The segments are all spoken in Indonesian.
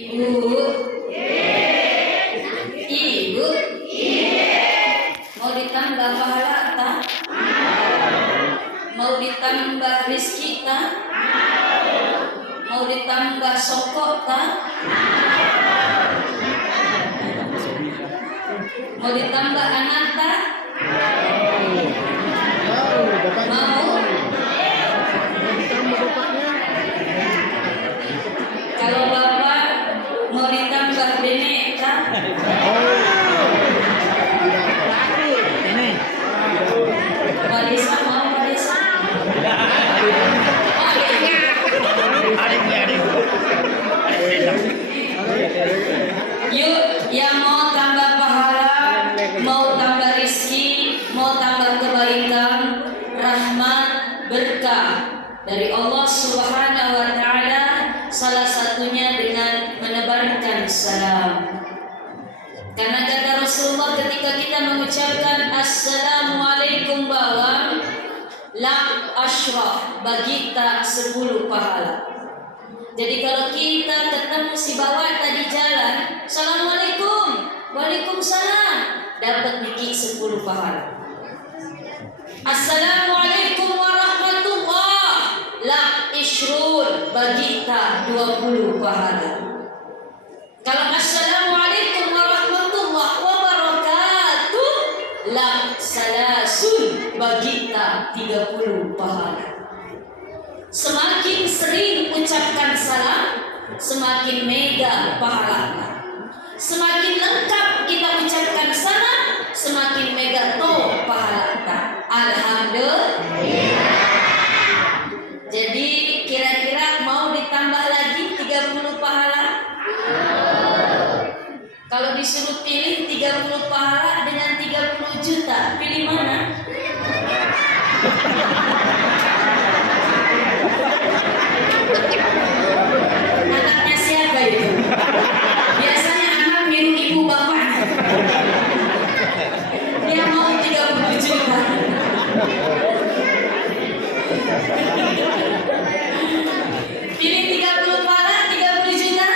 Ibu, ibu, mau ditambah pahala tak? Mau ditambah rizki tak? Mau ditambah sokok tak? Mau ditambah anak tak? Mau? Kalau bapak mau ditambah bene tak? Walisa mau walisa? Yuk, yang mau tambah pahala, mau tambah rizki, mau tambah kebaikan, rahmat, berkah dari Allah Subhanahu wa Ta'ala, salah satunya dengan menebarkan salam. Karena kata Rasulullah, ketika kita mengucapkan Assalamualaikum bawang, lam asyraf, bagi kita 10 pahala. Jadi kalau kita ketemu si bawa tadi jalan, Assalamualaikum, Waalaikumsalam, dapat niki 10 pahala. Assalamualaikum warahmatullah, la ishrun, bagi kita 20 pahala. Kalau Assalamualaikum warahmatullah wabarakatuh, la salasun, bagi kita 30 pahala. Semakin sering ucapkan salam, semakin mega pahalanya. Semakin lengkap kita ucapkan salam, semakin mega to pahalanya. Alhamdulillah. Jadi kira-kira mau ditambah lagi 30 pahala? Kalau disuruh pilih 30 pahala dengan 30 juta, pilih mana? Anaknya siapa itu? Biasanya anak miru ibu bapaknya. Dia mau 30 juta. Pilih 30 pahala, 30 juta.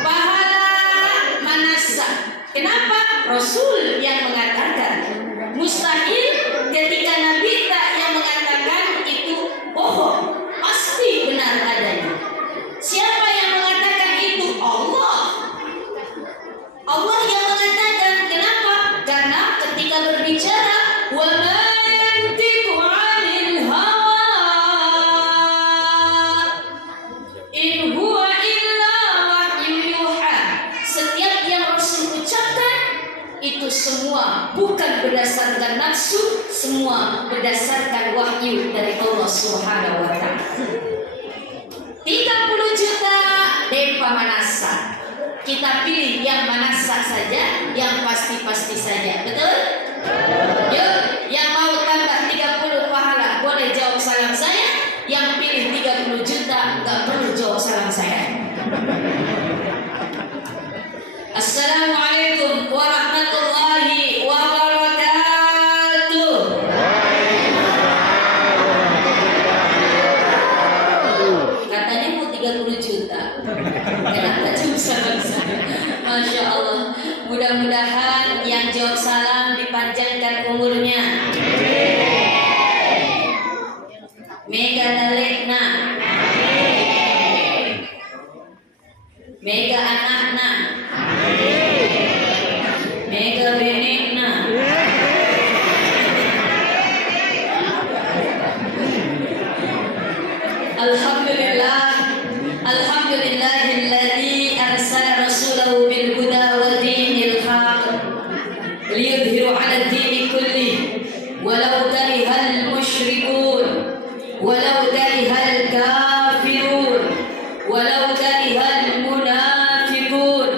Pahala manasa. Kenapa? Rasul yang mengatakan mustahil ketika Nabi yang mengatakan itu bohong, pasti benar adanya. Siapa yang mengatakan itu? Allah. Allah yang mengatakan. Kenapa? Karena ketika berbicara, wa ma yantiqu 'anil hawa in huwa illa wahyu yuha. Setiap yang Rasul ucapkan itu semua bukan berdasarkan nafsu, semua berdasarkan wahyu dari Allah Subhanahu wa Ta'ala. 30 juta depa manasa. Kita pilih yang manasa saja, yang pasti-pasti saja. Betul? Yuk, yang mau tambah 30 pahala boleh jawab salam saya. Yang pilih 30 juta enggak perlu jawab salam saya. Assalamualaikum warahmatullahi wabarakatuh. Katanya mau 30 juta. Kenapa jawab salam saya? Masya Allah. Mudah-mudahan yang jawab salam dipanjangkan umurnya. Mega dalekna, mega anakna, mega benekna. Alhamdulillah, alhamdulillahilladzi arsala rasulahu bil huda wa dinil haq liyudhhiru 'ala ad-dini kulli walau karihal musyrikun walau karihal kafirun walau karihal munafiqun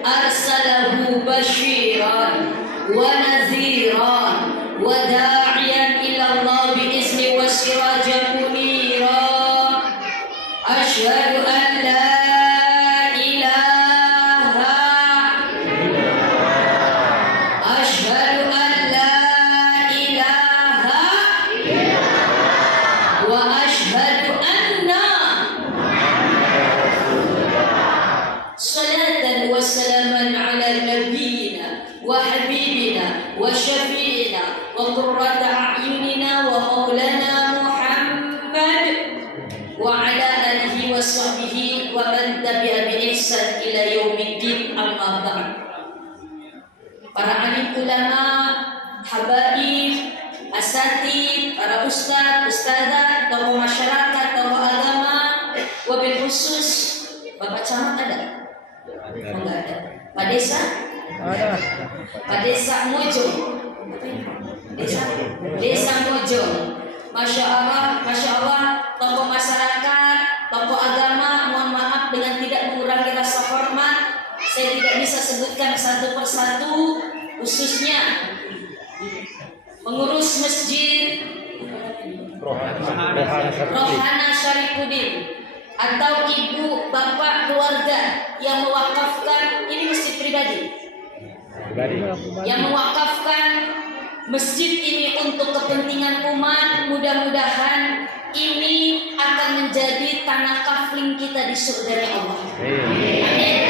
arsalahu basyiran wa nadhiran wa da'iyan ila Allah bi'izni wa sirajan munira. Asyhadu an la ilaha asyhadu an la ilaha wa asyhadu anna sahbihi wa man tabi'a bi ihsan ila yaumiddin, amma ba'd. Para alim ulama, habaib, asatid, para ustaz, ustazah, tokoh masyarakat, tokoh agama, wabil khusus Bapak Camat ada? Enggak ada. Pak Desa? Ada. Pak Desa Mojo. Desa Mojo. Masya Allah, tokoh masyarakat, tokoh agama, mohon maaf dengan tidak mengurangi rasa hormat, saya tidak bisa sebutkan satu persatu, khususnya pengurus masjid Rohana Syarifuddin atau ibu, bapak, keluarga yang mewakafkan, ini masjid pribadi, yang mewakafkan masjid ini untuk kepentingan umat. Mudah-mudahan ini akan menjadi tanah kafling kita di surganya Allah. Amin.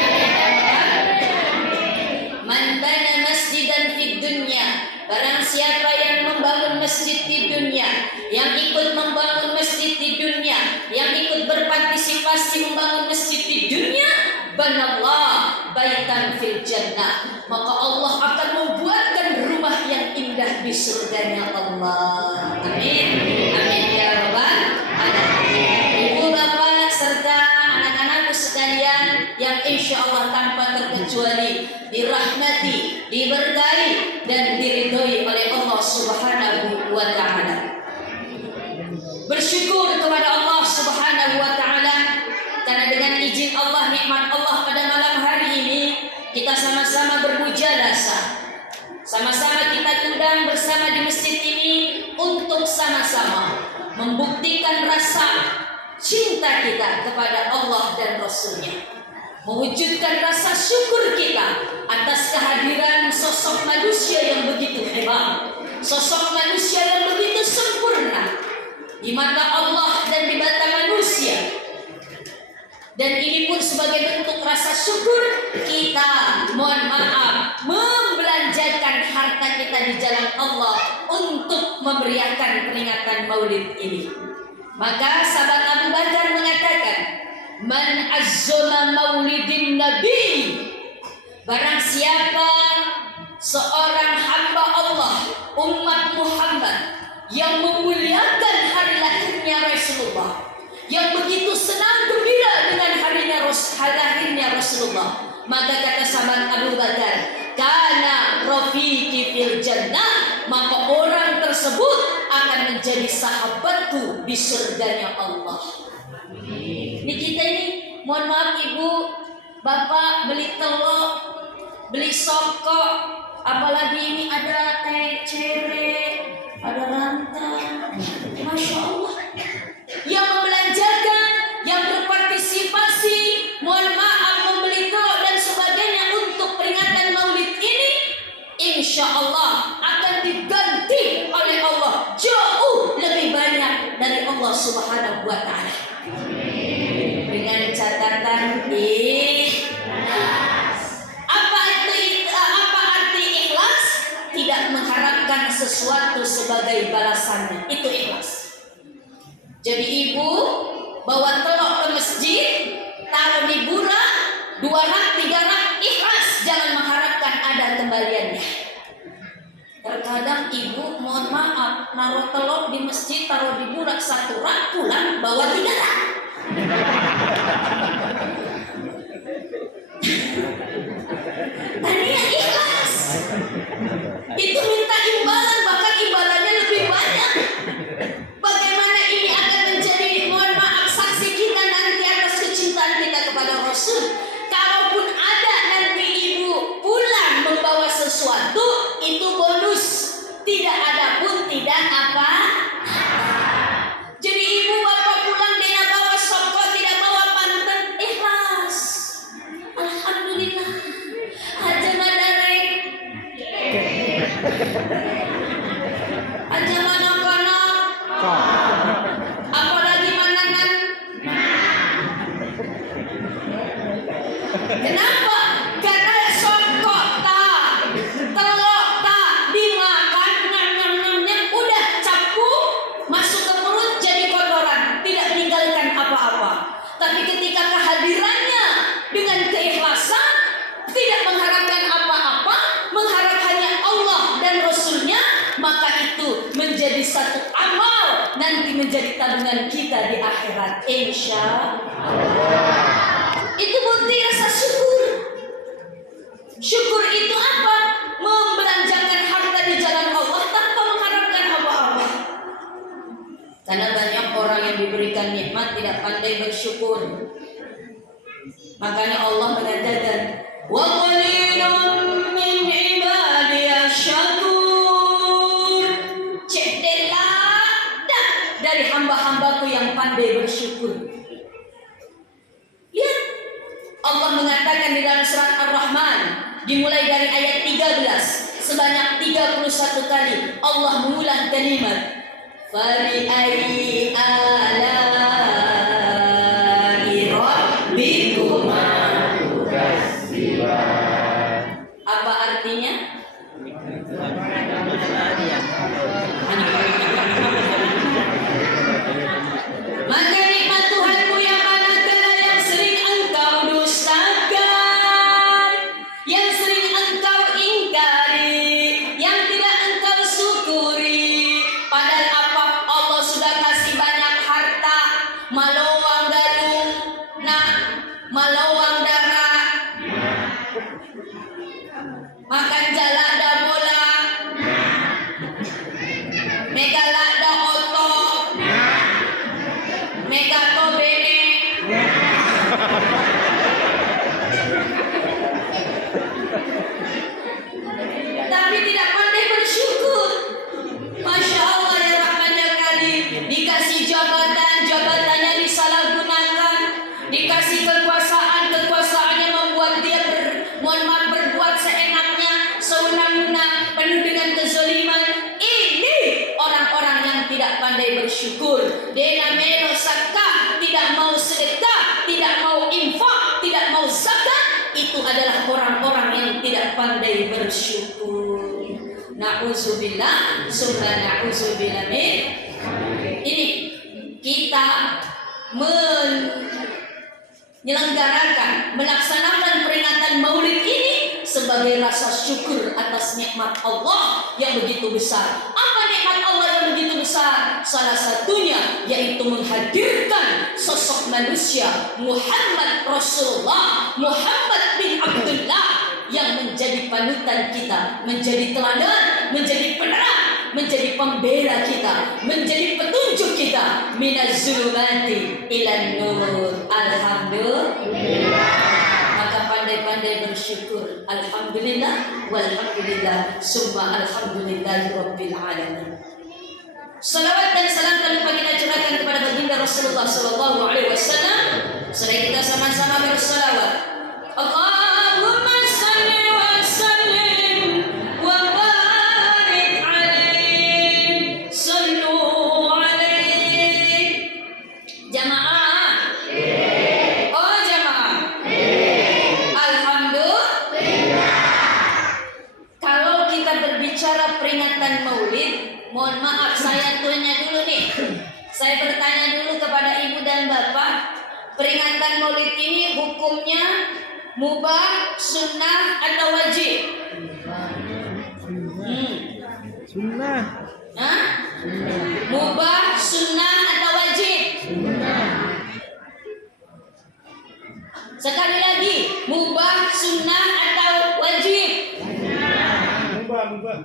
Man bana masjidan fid dunya, barang siapa yang membangun masjid di dunia, yang ikut membangun masjid di dunia, yang ikut berpartisipasi membangun masjid di dunia, banallah baitan fil jannah, maka Allah akan membuatkan rumah yang indah di surganya Allah. Amin. Amin ya rabbal alamin. Ibu bapak serta anak-anakku sekalian yang insya Allah tanpa terkecuali dirahmati, diberkahi dan diridhoi oleh Allah Subhanahu wa taala. Bersyukur kepada Allah Subhanahu wa taala karena dengan izin Allah, nikmat Allah pada malam hari ini kita sama-sama bermujalasah, sama-sama kita undang bersama di masjid ini untuk sama-sama membuktikan rasa cinta kita kepada Allah dan Rasul-Nya, mewujudkan rasa syukur kita atas kehadiran sosok manusia yang begitu hebat, sosok manusia yang begitu sempurna di mata Allah dan di mata manusia. Dan ini pun sebagai bentuk rasa syukur kita, mohon maaf, membelanjakan harta kita di jalan Allah untuk memeriahkan peringatan Maulid ini. Maka sahabat Abu Bakar mengatakan, man azzama maulidin nabi, barang siapa seorang hamba Allah, umat Muhammad yang memuliakan hari lahirnya Rasulullah, yang begitu senang gembira dengan lahirnya Rasulullah, maka kata sahabat Abu Bakar, kana rafiqi fil jannah, maka orang tersebut akan menjadi sahabatku di surganya Allah. Ini kita ini, mohon maaf ibu, bapak beli telur, beli sokok, apalagi ini ada teh cere, ada rantang, masya Allah. Yang membelanjakan, yang berpartisipasi, mohon maaf membeli telur dan sebagainya untuk peringatan Maulid ini, insya Allah akan diganti oleh Allah jauh lebih banyak dari Allah Subhanahu wa taala. Dengan catatan ikhlas. Apa arti ikhlas? Tidak mengharapkan sesuatu sebagai balasannya. Itu ikhlas. Jadi ibu bawa telur ke masjid, taruh di burak, 2 rak, 3 rak, ikhlas, jangan mengharapkan ada kembaliannya. Terkadang ibu, mohon maaf, naruh telur di masjid, taruh di burak 1 rak, pulang bawa 3 rak. Tadinya ikhlas, itu minta imbalan, bahkan imbalannya lebih banyak. Bagaimana ini akan menjadi, mohon maaf, saksi kita nanti atas kecintaan kita kepada Rasul. Kalaupun ada nanti ibu pulang membawa sesuatu, itu bonus. Tidak ada pun tidak apa. Jadi ibu bapak pulang dengan bawa sokot, tidak Tapi ketika kehadirannya dengan keikhlasan, tidak mengharapkan apa-apa, mengharap hanya Allah dan Rasulnya, maka itu menjadi satu amal, nanti menjadi tabungan kita di akhirat, insya Allah. Itu bukti rasa syukur. Syukur itu apa? Membelanjakan harta di jalan Allah tanpa mengharapkan apa-apa. Karena banyak orang yang diberikan nikmat tidak pandai bersyukur. Makanya Allah mengatakan, wa qalilun min ibadiyasy syakur. Cedelah dari hamba-hambaku yang pandai bersyukur. Lihat, Allah mengatakan di dalam surat Ar-Rahman, dimulai dari ayat 13 sebanyak 31 kali Allah mengulang kalimat Fabi ayyi ala'i rabbikuma tukadziban. Apa artinya? Maka nikmat Tuhanmu yang manakala yang sering engkau dustakan, yang sering engkau ingkari, yang tidak engkau syukuri. Padahal apa? Allah sudah kasih banyak harta, malawang gadung, malawang darah, makan jalada bola, megalada oto, megato bene. Tapi tidak pandai bersyukur. Masya Allah ya Rahman ya Karim. Dikasih jabatan, jabatannya disalahgunakan. Dikasih kekuasaan, kekuasaannya membuat dia berbuat seenaknya, sewenang-wenang, penuh dengan kezaliman. Ini orang-orang yang tidak pandai bersyukur. Dena melo zakah, tidak mau sedekah, tidak mau infak, tidak mau zakat. Itu adalah orang-orang yang tidak pandai bersyukur. Na'udzubillah, summa na'udzubillah min. Ini kita menyelenggarakan, melaksanakan peringatan Maulid ini sebagai rasa syukur atas nikmat Allah yang begitu besar. Apa nikmat Allah yang begitu besar? Salah satunya yaitu menghadirkan sosok manusia Muhammad Rasulullah, Muhammad bin Abdullah, yang menjadi panutan kita, menjadi teladan, menjadi penerang, menjadi pembela kita, menjadi petunjuk kita, minaz zulumati ilan nur. Alhamdulillah. Maka pandai-pandai bersyukur. Alhamdulillah, walhamdulillah, summa alhamdulillahi rabbil alamin. Salawat dan salam tak lupa kita curahkan kepada baginda Rasulullah sallallahu alaihi wasallam. Sedaya kita sama-sama bersalawat. Allahumma salli wa sallim wa barik alaihi, sallu alaihi. Jamaah. Oh jamaah. Alhamdulillah. Kalau kita berbicara peringatan Maulid, mohon maaf saya tanya dulu nih. Saya bertanya dulu kepada ibu dan bapak, peringatan Maulid ini hukumnya mubah, sunnah atau wajib? Sunnah. Hah? Mubah, sunnah atau wajib? Sekali lagi, mubah, sunnah atau wajib? Mubah.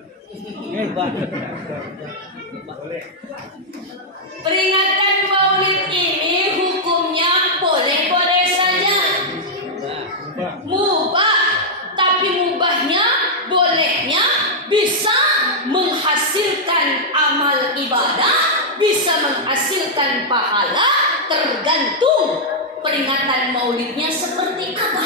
Peringatan Maulid ini hukumnya boleh-boleh saja. Mubah, tapi mubahnya, bolehnya bisa menghasilkan amal ibadah, bisa menghasilkan pahala, tergantung peringatan Maulidnya seperti apa.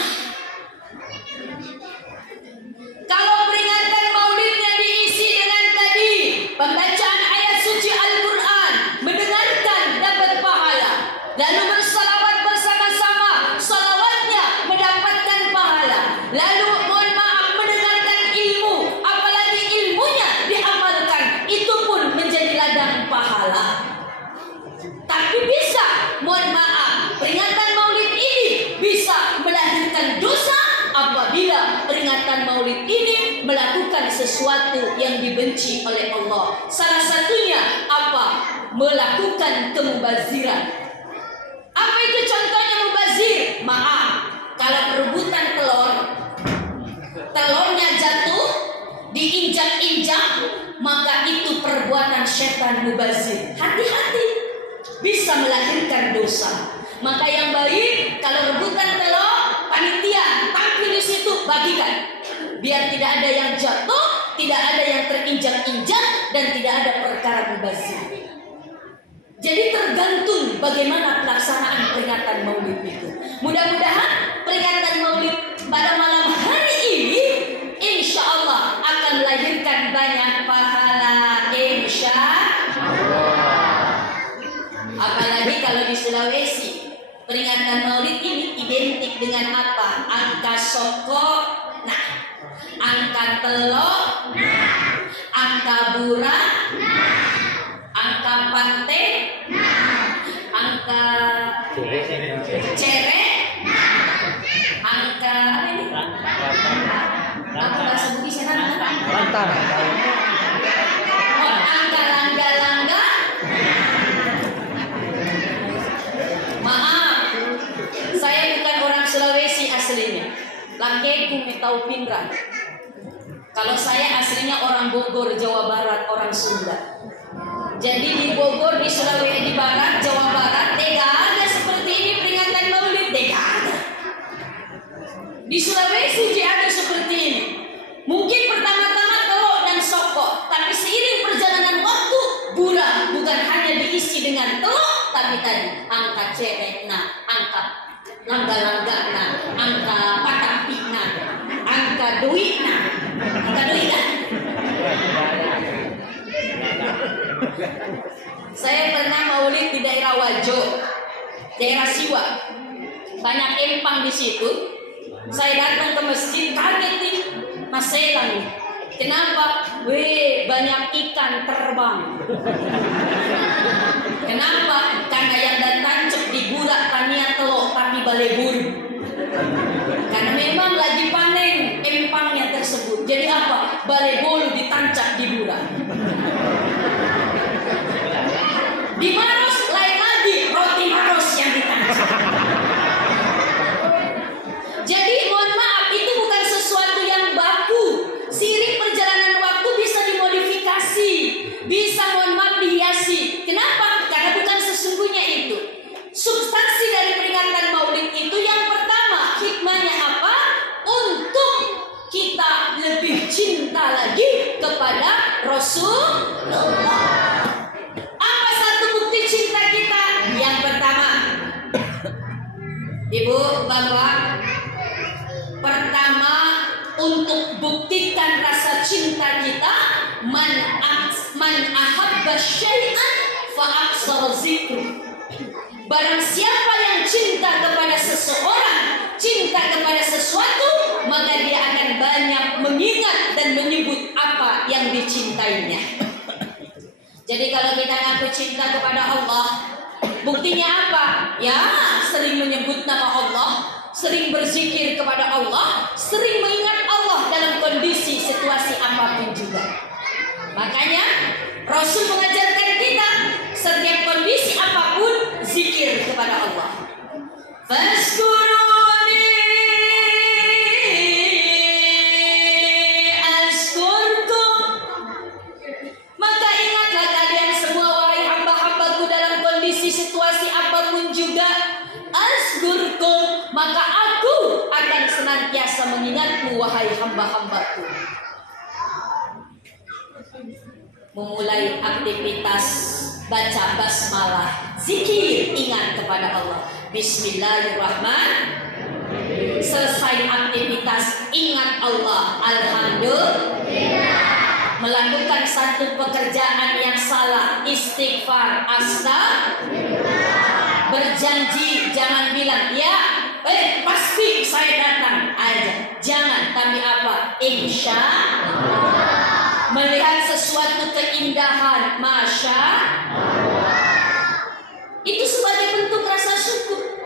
Kalau peringatan Maulidnya diisi dengan tadi pembacaan ayat suci Al-Quran, mendengarkan dapat pahala, lalu bersalawat bersama-sama, salawatnya mendapatkan pahala, lalu mohon maaf mendengarkan ilmu, apalagi ilmunya diamalkan, itu pun menjadi ladang pahala. Tapi bisa, mohon maaf, peringatan sesuatu yang dibenci oleh Allah. Salah satunya apa? Melakukan kemubaziran. Apa itu contohnya mubazir? Maaf, kalau perebutan telur, telurnya jatuh, diinjak-injak, maka itu perbuatan setan mubazir. Hati-hati, bisa melahirkan dosa. Maka yang baik kalau rebutan telur, panitia tampil di situ, bagikan. Biar tidak ada yang jatuh, tidak ada yang terinjak-injak, dan tidak ada perkara mubazir. Jadi tergantung bagaimana pelaksanaan peringatan Maulid itu. Mudah-mudahan peringatan Maulid pada malam hari ini insya Allah akan melahirkan banyak pahala, insya Allah. Apalagi kalau di Sulawesi peringatan Maulid ini identik dengan apa? Angka soko, nah, angka telok, nah, angka burak, nah, angka pante, nah, angka cerek, nah, angka apa ini? Apa bahasa Bugis ya? Lantar. Oh, angka langga-langga. Maaf, saya bukan orang Sulawesi aslinya. Lakeku tahu Pindra. Kalau saya aslinya orang Bogor, Jawa Barat, orang Sunda. Jadi di Bogor, di Sulawesi Barat, Jawa Barat, tidak ada seperti ini peringatan Maulid, tidak ada. Di Sulawesi tidak ada seperti ini. Mungkin pertama-tama telok dan sokok, tapi seiring perjalanan waktu, bulan bukan hanya diisi dengan telok, tapi tadi angka cewek, nah, angka langga-langga, nah, angka patapik, nah, angka duit, nah, angka duit, kan? Saya pernah maulid di daerah Wajo, daerah Siwa, banyak empang di situ. Saya datang ke masjid, kaget nih, Mas Selang. Kenapa? Weh, banyak ikan terbang. Kenapa? Karena yang datang cep di burak tania telok tapi balai buru. Karena memang lagi panen empangnya tersebut. Jadi apa? Balai bolu ditancap di burak. Di Maros lain lagi roti Maros yang ditancap. Jadi mohon maaf, itu bukan sesuatu yang baku. Seiring perjalanan waktu bisa dimodifikasi, bisa mohon maaf dihiasi. Kenapa? Karena bukan sesungguhnya itu. Substansi dari peringatan Maulid itu yang pertama, hikmahnya apa? Untuk kita lebih cinta lagi kepada Rasulullah. Apa satu bukti cinta kita? Yang pertama, Ibu, Bapak, pertama untuk buktikan rasa cinta kita, man ahabba syai'an fa aksara zikru. Barang siapa yang cinta kepada seseorang, cinta kepada sesuatu, maka dia akan banyak mengingat dan menyebut apa yang dicintainya. Jadi kalau kita ngaku cinta kepada Allah, buktinya apa? Ya, sering menyebut nama Allah, sering berzikir kepada Allah, sering mengingat Allah dalam kondisi situasi apapun juga. Makanya Rasul mengajarkan kita setiap kondisi apapun zikir kepada Allah. Fazkuruni azkurkum. Maka ingatlah kalian semua wahai hamba-hambaku dalam kondisi situasi apapun juga. Azkurkum, maka aku akan senantiasa mengingatmu wahai hamba-hambaku. Memulai aktivitas baca basmalah, zikir, ingat kepada Allah. Bismillahirrahmanirrahim. Selesai aktivitas, ingat Allah. Alhamdulillah. Melakukan satu pekerjaan yang salah, istighfar, astagfirullah. Berjanji, jangan bilang ya, pasti saya datang aja. Jangan, tapi apa? Insya Allah. Melihat sesuatu keindahan, masya Allah, itu sebagai bentuk rasa syukur.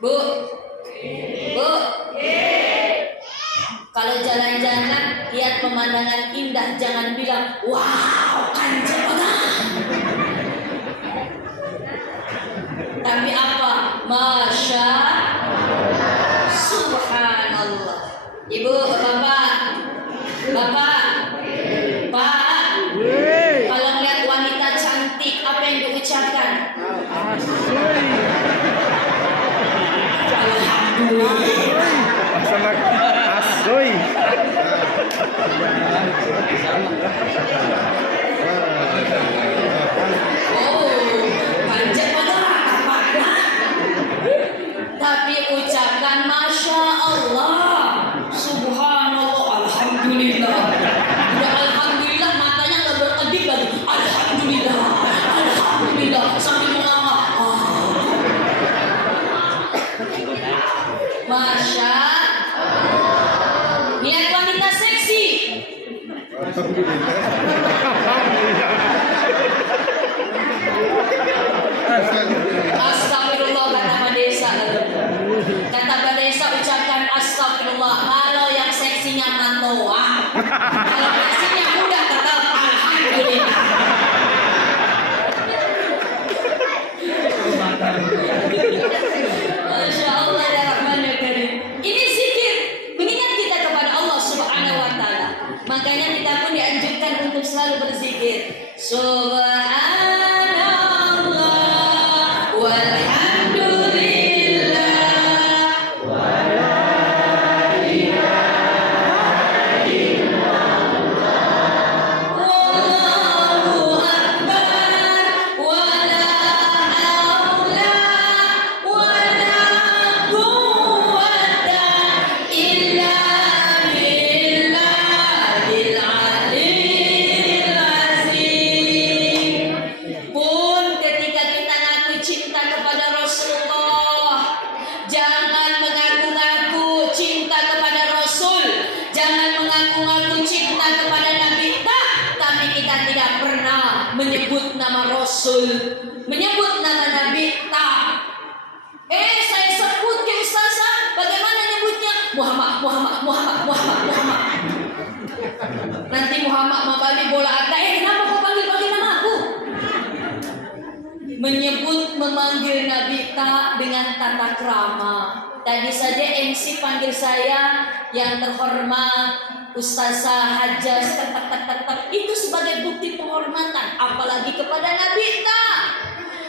Bu, Bu, kalau jalan-jalan lihat pemandangan indah jangan bilang wow kanjeng banget. Tapi apa? Masya Subhanallah. Ibu, bapak, pak, kalau melihat wanita cantik apa yang diucapkan? Asoy. Oh, panjang banget apa? Tapi ucapkan Masya Allah, Subhanallah, Alhamdulillah. Udah Alhamdulillah matanya nggak berkedip lagi. Alhamdulillah, Alhamdulillah sambil menganga. Masya. Lihat wanita seksi. Astagfirullah kata Pak Desa. Kata Pak Desa ucapkan astagfirullah. Kalau yang seksinya mantoa, kalau seksinya udah tetap alhamdulillah. Masya Allah ya Rahman ya Karim. Ini zikir mengingat kita kepada Allah Subhanahu wa Ta'ala. Makanya kita pun dianjurkan untuk selalu berzikir. Subhanallah walhamdulillah wa la ilaha illallah wallahu akbar wa la haula wa la quwwata illa billahil aliyyil azim. Pun ketika kita ngaku cinta kepada Rasulullah, jangan mengaku-ngaku cinta kepada Rasul, jangan mengaku-ngaku cinta kepada Nabi, tapi kita tidak pernah menyebut nama Rasul, menyebut nama Nabi, saya sebut ke Ustazah, bagaimana nyebutnya? Muhammad. Nanti Muhammad mau balik bola ada, kenapa kau panggil nama aku? Memanggil Nabi dengan tata krama. Tadi saja MC panggil saya yang terhormat Ustazah Hajaz itu sebagai bukti penghormatan, apalagi kepada Nabi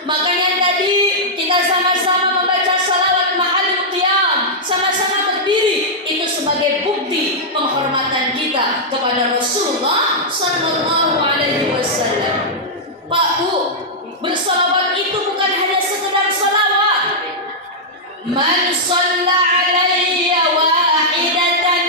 Makanya tadi kita sama-sama membaca salawat mahalul qiyam, sama-sama berdiri, itu sebagai bukti penghormatan kita kepada Rasulullah sallallahu alaihi wasallam. Pak Bu, bersalawat itu bukan hanya sekedar salawat. Man shalla alayya wahidatan,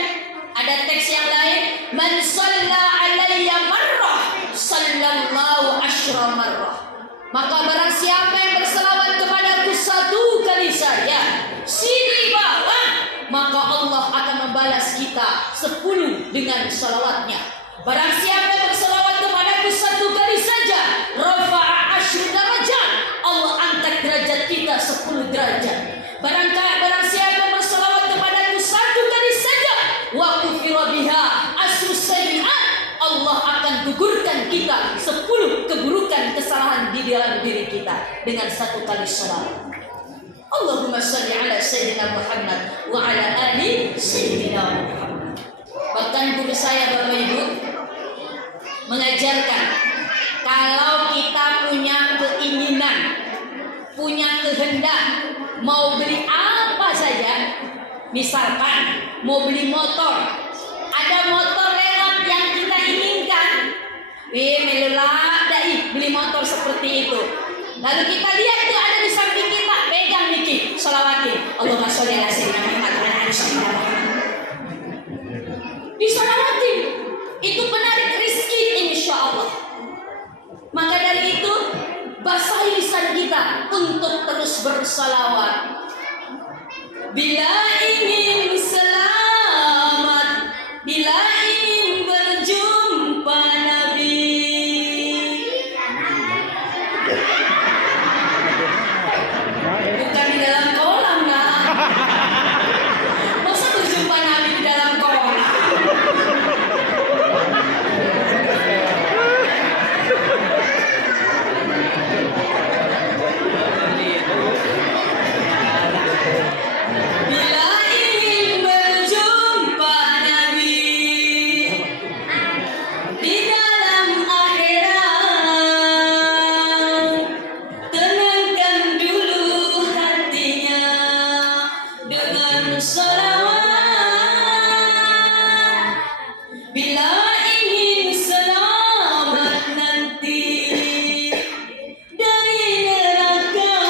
ada teks yang lain, man shalla alayya marrah sallallahu asyra marrah. Maka barang siapa yang bersalawat kepadaku satu kali saja, sini bawah, maka Allah akan membalas kita 10 dengan salawatnya. Barang siapa yang bersalawat kepadaku satu kali saja, rafa'a asyru darajat, Allah angkat derajat kita 10 derajat. Barang siapa yang bersalawat kepadaku satu kali saja, wa kufira biha asyru sayyi'at, Allah akan gugurkan kita 10 keburukan kesalahan di dalam diri kita dengan satu kali salawat. Allahumma shalli ala sayyidina Muhammad wa ala ali sayyidina Muhammad. Bahkan guru saya Bapak Ibu mengajarkan, kalau kita punya keinginan, punya kehendak mau beli apa saja, misalkan mau beli motor, ada motor lewat yang kita inginkan, melelak dai beli motor seperti itu. Lalu kita lihat tuh ada di samping kita, pegang niki, sholawatin Allahumma sholli ala sayyidina Muhammad wa ala ali sayyidina Muhammad. Disolawatin, itu penarik rizki insya Allah. Maka dari itu basahi lisan kita untuk terus bersalawat. Bila ingin selamat, bila ingin berjumpa Nabi, bukan di dalam kolam lah. Masa berjumpa Nabi di dalam kolam? banyak salawat bila ingin selamat nanti dari neraka.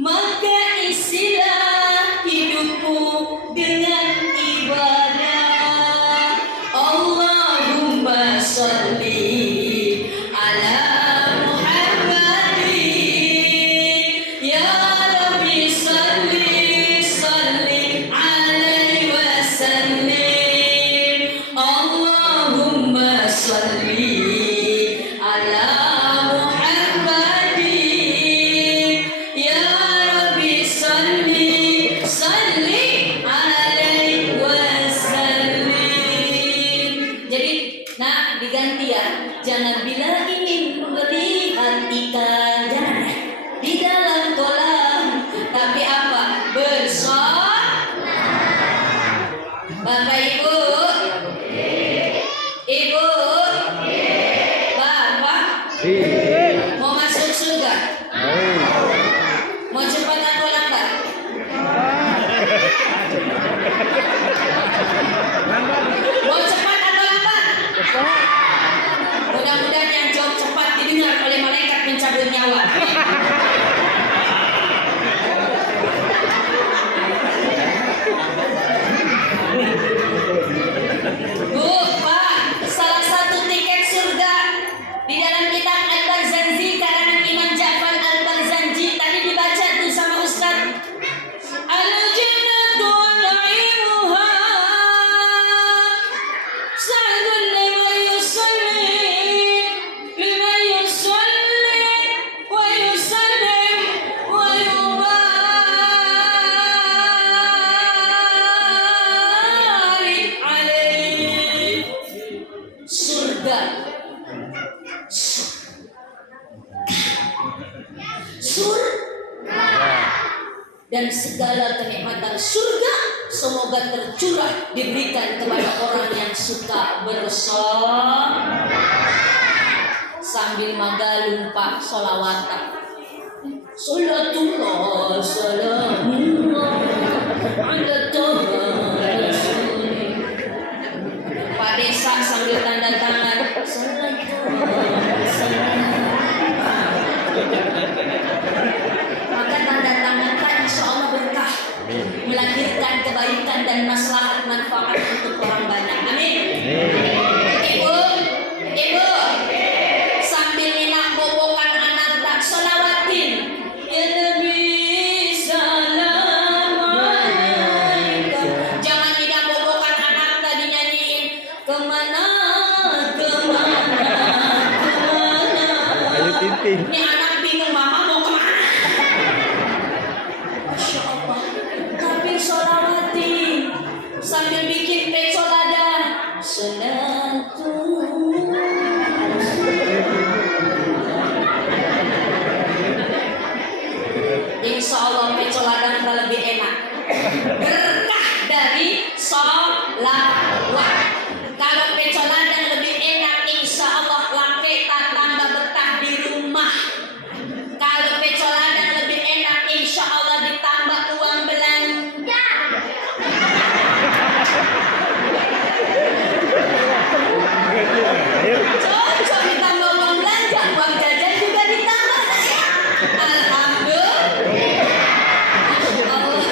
Maka isilah hidupmu dengan ibadah. Allahumma sholli ala Muhammadin, ya Rabbi sholli sholli alaihi wasallim. Allahumma sholli ala Muhammadin, ya Rabbi sholli sholli alaihi wasallim. Jadi, nah diganti ya. Jangan bila ingin melihat ikan, jangan ya, di dalam kolam, tapi apa? Bapak Ibu, Ibu, Bapak, mau masuk surga? Mau cepat atau lambat? Mau cepat atau lambat? Mudah-mudahan yang jawab cepat didengar oleh malaikat pencabut nyawa. Bu, Pak, salah satu tiket surga di dalam kitab Al-Barzanji karangan Imam Ja'far Al-Barzanji tadi dibaca tuh sama Ustaz. Al-jannatu wa na'imuha sa'dun liman yusalli wa yusallim wa yubarik alaih. Surga, dan segala kenikmatan surga semoga tercurah diberikan kepada orang yang suka bersolat sambil magalung Pak solawatan. Salatullah salamullah ala toha rasulih. Pak Desa sambil tanda tangan. Maka tanda tangan kan insya Allah berkah, melahirkan kebaikan dan maslahat manfaat untuk orang banyak. Amin. Ibu, Ibu, sambil nina bobokan anak tak solawatin. Ya Nabi salam alaika. Jangan nina bobokan anak tadi nyanyiin kemana. Ini anak bingung mama mau kemana. Masya Allah. Tapi sholawati sambil bikin pecolada. Salatu. Insya Allah pecolada lebih enak. Berkah dari sholawat. Kalau pecolada lebih enak, insya Allah lapeta tambah betah di rumah. Kalau pecolada lebih enak, insya Allah ditambah uang belanja. Cocok ditambah uang belanja, uang jajan juga ditambah. Alhamdulillah. Masya Allah.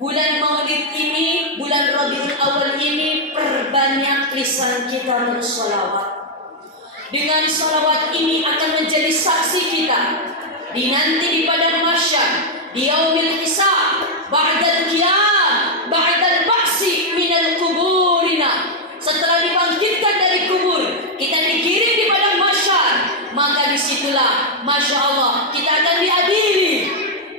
bulan Maulid ini, bulan Rabiul Awal ini, perbanyak lisan kita bersolawat. Dengan solawat ini akan menjadi saksi kita di nanti di padang mahsyar, di yaumil hisab, ba'dal qiyam, ba'dal ba'si minal kuburina. Setelah dibangkitkan dari kubur, kita dikirim di padang mahsyar, maka disitulah Masya Allah kita akan diadili.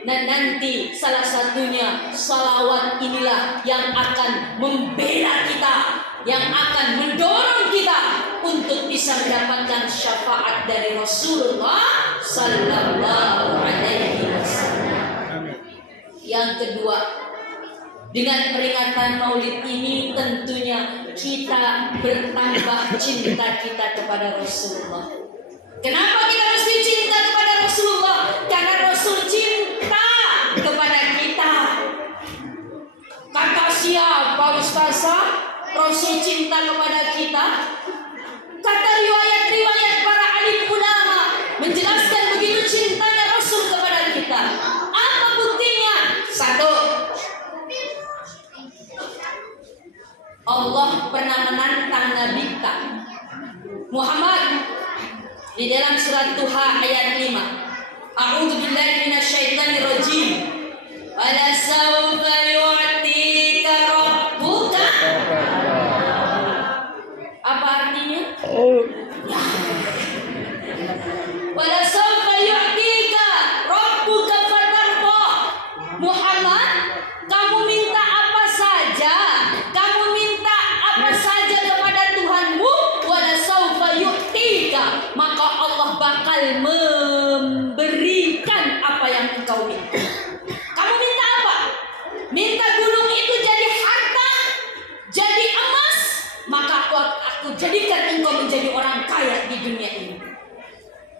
Dan nanti salah satunya salawat inilah yang akan membela kita, yang akan mendorong kita untuk bisa mendapatkan syafaat dari Rasulullah Sallallahu Alaihi Wasallam. Yang kedua, dengan peringatan Maulid ini tentunya kita bertambah cinta kita kepada Rasulullah. Kenapa kita mesti cinta kepada Rasulullah? Karena Rasul cinta kepada kita. Kata siapa Ustazah? Rasul cinta kepada kita. Kata riwayat-riwayat para alim ulama menjelaskan begitu cintanya Rasul kepada kita. Apa buktinya? Satu, Allah pernah menantang Nabi kita Muhammad di dalam surat Tuha ayat 5. A'udzu billahi minasyaitonir rajim. Wala sawfa yu'tika rabbuka. Apa artinya? Wala sawfa yu'tika rabbuka fatarda. Muhammad, kamu minta apa saja, kamu minta apa saja kepada Tuhanmu, wala sawfa yu'tika, maka Allah bakal memberikan apa yang engkau minta. Kamu minta apa? Minta gunung itu jadi harta, jadi emas, maka aku jadikan engkau menjadi orang kaya di dunia ini.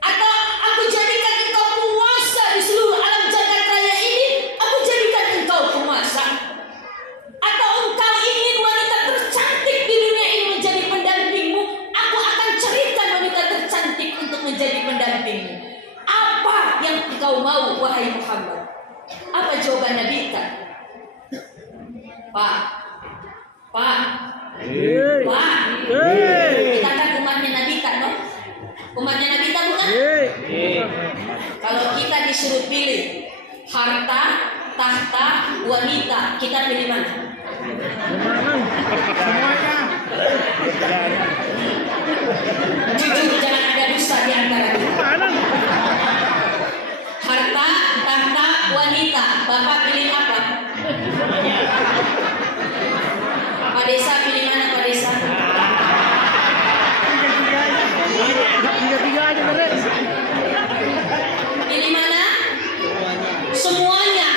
Atau aku jadikan engkau penguasa di seluruh alam jagat raya ini, aku jadikan engkau penguasa. Atau engkau ingin wanita tercantik di dunia ini menjadi pendampingmu, aku akan carikan wanita tercantik untuk menjadi pendampingmu. Apa yang engkau mau, wahai Muhammad? Apa jawaban Nabi kita? Pak, kita kan umatnya Nabi kita, no? Umatnya Nabi kita bukan? Kalau kita disuruh pilih harta, tahta, wanita, kita pilih mana? Jujur, jangan ada dusta di antara kita. Harta, tahta, wanita, Bapak pilih apa? Pak Desa pilih mana, Pak Desa? Pilih mana? Semuanya.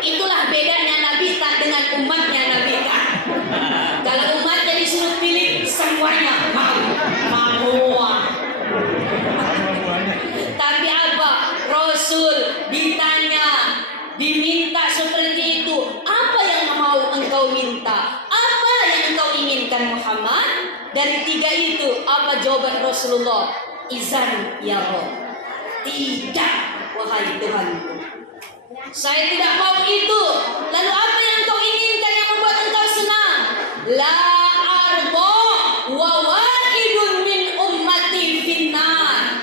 Itulah bedanya Nabita dengan umatnya Nabita. Kalau umatnya disuruh pilih semuanya mau. Tapi apa? Rasul ditanya, diminta seperti itu. Apa yang mau engkau minta? Apa yang engkau inginkan Muhammad? Dari tiga itu, apa jawaban Rasulullah? Izan ya Allah. Tidak, wahai Tuhanku. Saya tidak mau itu. Lalu apa yang engkau inginkan yang membuat engkau senang? La arba wa wa'idun min ummati finnar.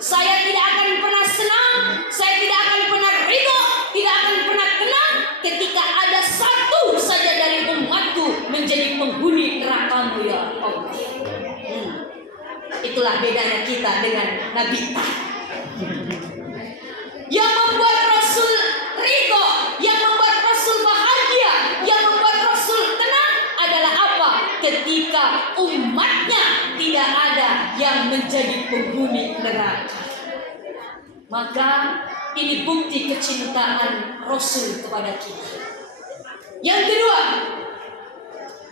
Saya tidak akan pernah senang, saya tidak akan pernah ridho, tidak akan pernah tenang ketika ada satu saja dari umatku menjadi penghuni neraka-Mu ya Allah. Itulah bedanya kita dengan Nabi. Yang membuat Rasul ridho, yang membuat Rasul bahagia, yang membuat Rasul tenang adalah apa? Ketika umatnya tidak ada yang menjadi penghuni neraka. Maka ini bukti kecintaan Rasul kepada kita. Yang kedua,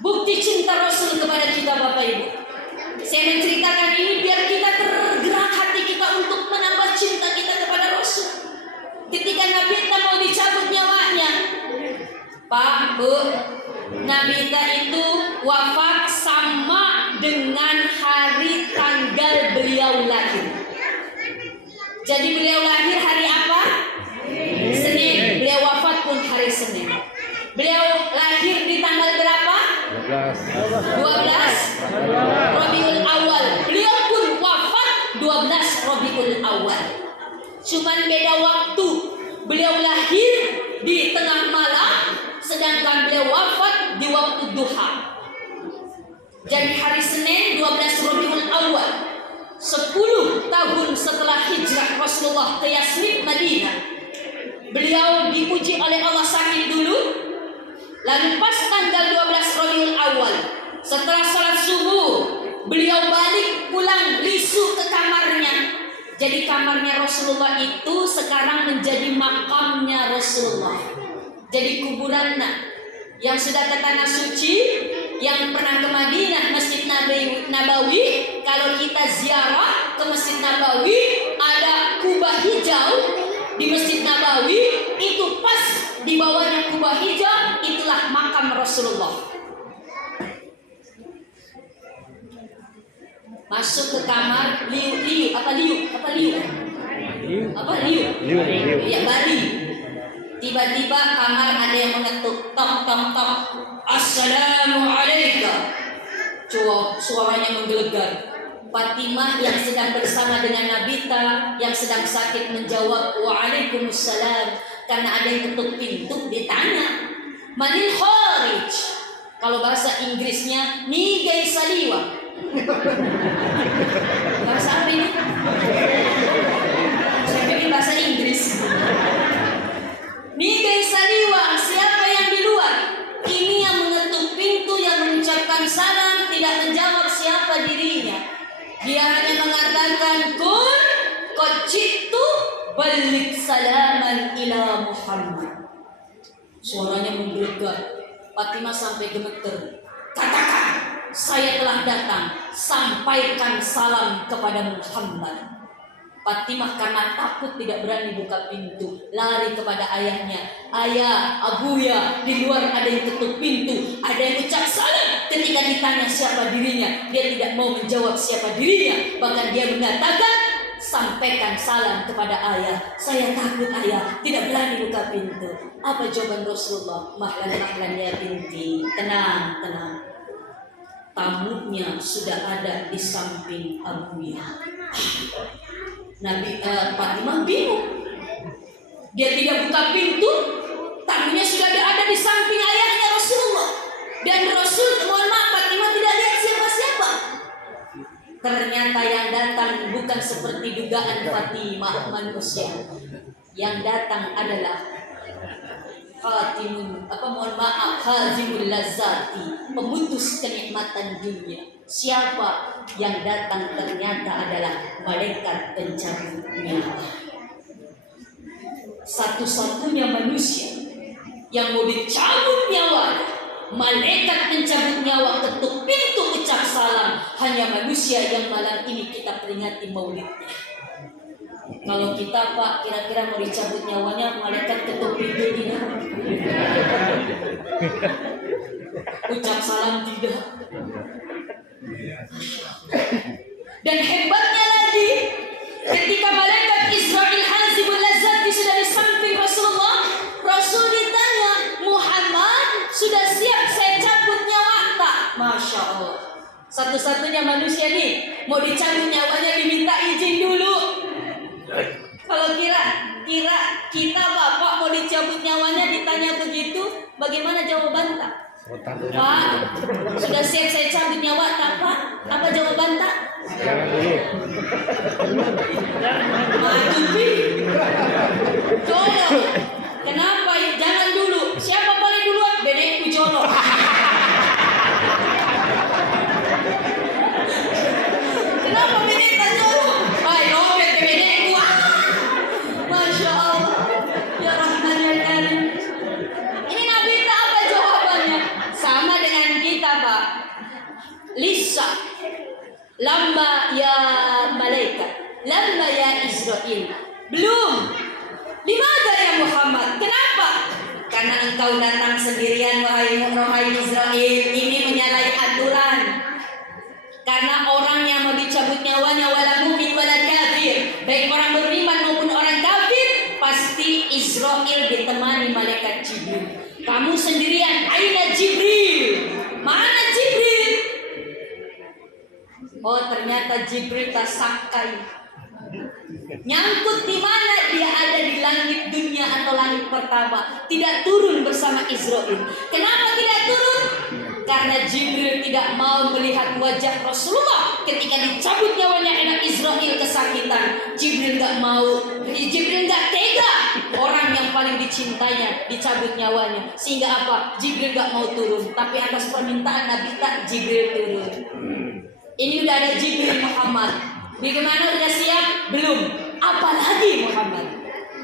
bukti cinta Rasul kepada kita, Bapak Ibu. Saya menceritakan ini biar kita tergerak hati kita untuk menambah cinta kita kepada Rasul. Ketika Nabi kita mau dicabut nyawanya, Pak, Bu, Nabi kita itu wafat sama dengan hari tanggal beliau lahir. Jadi beliau lahir hari apa? Senin. Rabiul Awal. Beliau pun wafat 12 Rabiul Awal. Cuman beda waktu. Beliau lahir di tengah malam, sedangkan beliau wafat di waktu duha. Jadi hari Senin 12 Rabiul Awal, 10 tahun setelah hijrah Rasulullah ke Yasrib, Madinah. Beliau dipuji oleh Allah sakit dulu. Lalu pas tanggal 12 Rabiul Awal, setelah salat subuh, beliau balik pulang lisu ke kamarnya. Jadi kamarnya Rasulullah itu sekarang menjadi makamnya Rasulullah. Jadi kuburannya yang sudah ke tanah suci, yang pernah ke Madinah, Masjid Nabawi. Kalau kita ziarah ke Masjid Nabawi, ada kubah hijau di Masjid Nabawi. Itu pas di bawahnya kubah hijau, itulah makam Rasulullah. Masuk ke kamar, liu, ya bari. Tiba-tiba kamar ada yang mengetuk, tok. Assalamualaikum. Suaranya menggelegar. Fatimah yang sedang bersama dengan Nabita yang sedang sakit menjawab waalaikumsalam. Karena ada yang ketuk pintu, ditanya manil kharij. Kalau bahasa Inggrisnya nigai saliwa. Bahasa apa ini? Saya pikir bahasa Inggris. Nigai saliwa, siapa yang di luar? Ini yang mengetuk pintu, yang mengucapkan salam, tidak menjawab siapa dirinya. Dia hanya mengatakan kun qadjitu balik salaman ila Muhammad. Suaranya menggelegar. Fatimah sampai gemeter. Katakan, saya telah datang, sampaikan salam kepada Muhammad. Fatimah karena takut tidak berani buka pintu, lari kepada ayahnya. Ayah, abuya, di luar ada yang ketuk pintu, ada yang ucap salam. Ketika ditanya siapa dirinya, dia tidak mau menjawab siapa dirinya. Bahkan dia mengatakan, sampaikan salam kepada ayah. Saya takut ayah, tidak berani buka pintu. Apa jawaban Rasulullah? Mahlan ya binti, tenang. Tamunya sudah ada di samping abuya. Fatimah bingung. Dia tidak buka pintu, tamunya sudah ada di samping ayahnya Rasulullah. Dan Rasul, mohon maaf, Fatimah tidak lihat siapa-siapa. Ternyata yang datang bukan seperti dugaan Fatimah manusia. Yang datang adalah Hazimul Lazati, pemutus kenikmatan dunia. Siapa yang datang ternyata adalah malaikat pencabut nyawa. Satu-satunya manusia yang mau dicabut nyawa, malaikat pencabut nyawa ketuk pintu ucap salam. Hanya manusia yang malam ini kita peringati maulidnya. Kalau kita Pak, kira-kira mau dicabut nyawanya, malaikat ketuk pintu tidak? Ucap salam tidak. Dan hebatnya lagi, ketika malaikat Israil Hazimul Lazati sudah di samping Rasulullah, Rasul ditanya, Muhammad sudah siap saya cabut nyawa tak? Masya Allah. Satu-satunya manusia nih, mau dicabut nyawanya diminta izin dulu. Kalau kira kita Bapak mau dicabut nyawanya ditanya begitu, bagaimana jawaban tak? Pak, sudah siap saya cabut nyawa tak Pak? Apa jawaban tak? Jangan dulu. Maju Jolo. Kenapa? Jangan dulu. Siapa paling duluan? Bedekku Jolo. Kenapa bedekku Jolo? Hai, lobet ke bedekku. Masya Allah. Ya Rahman ya Karim. Ini Nabi tak apa jawabannya? Sama dengan kita Pak. Lisa. Lamba ya malaikat, lamba ya Israel. Belum. Dimana ya Muhammad? Kenapa? Karena engkau datang sendirian wahai Israel. Ini menyalahi aturan. Karena orang yang mau dicabut nyawanya wala mukmin wala kafir, baik orang beriman maupun orang kafir, pasti Israel ditemani malaikat Jibril. Kamu sendirian, aina Jibril? Mana Jibril? Oh, ternyata Jibril tasakai. Nyangkut di mana dia ada, di langit dunia atau langit pertama, tidak turun bersama Israel. Kenapa tidak turun? Karena Jibril tidak mau melihat wajah Rasulullah ketika dicabut nyawanya anak Israel kesakitan. Jibril nggak mau, Jibril nggak tega orang yang paling dicintainya dicabut nyawanya. Sehingga apa? Jibril nggak mau turun. Tapi atas permintaan Nabi tak, Jibril turun. Ini udah ada Jibril Muhammad. Bagaimana, udah siap? Belum. Apalagi Muhammad.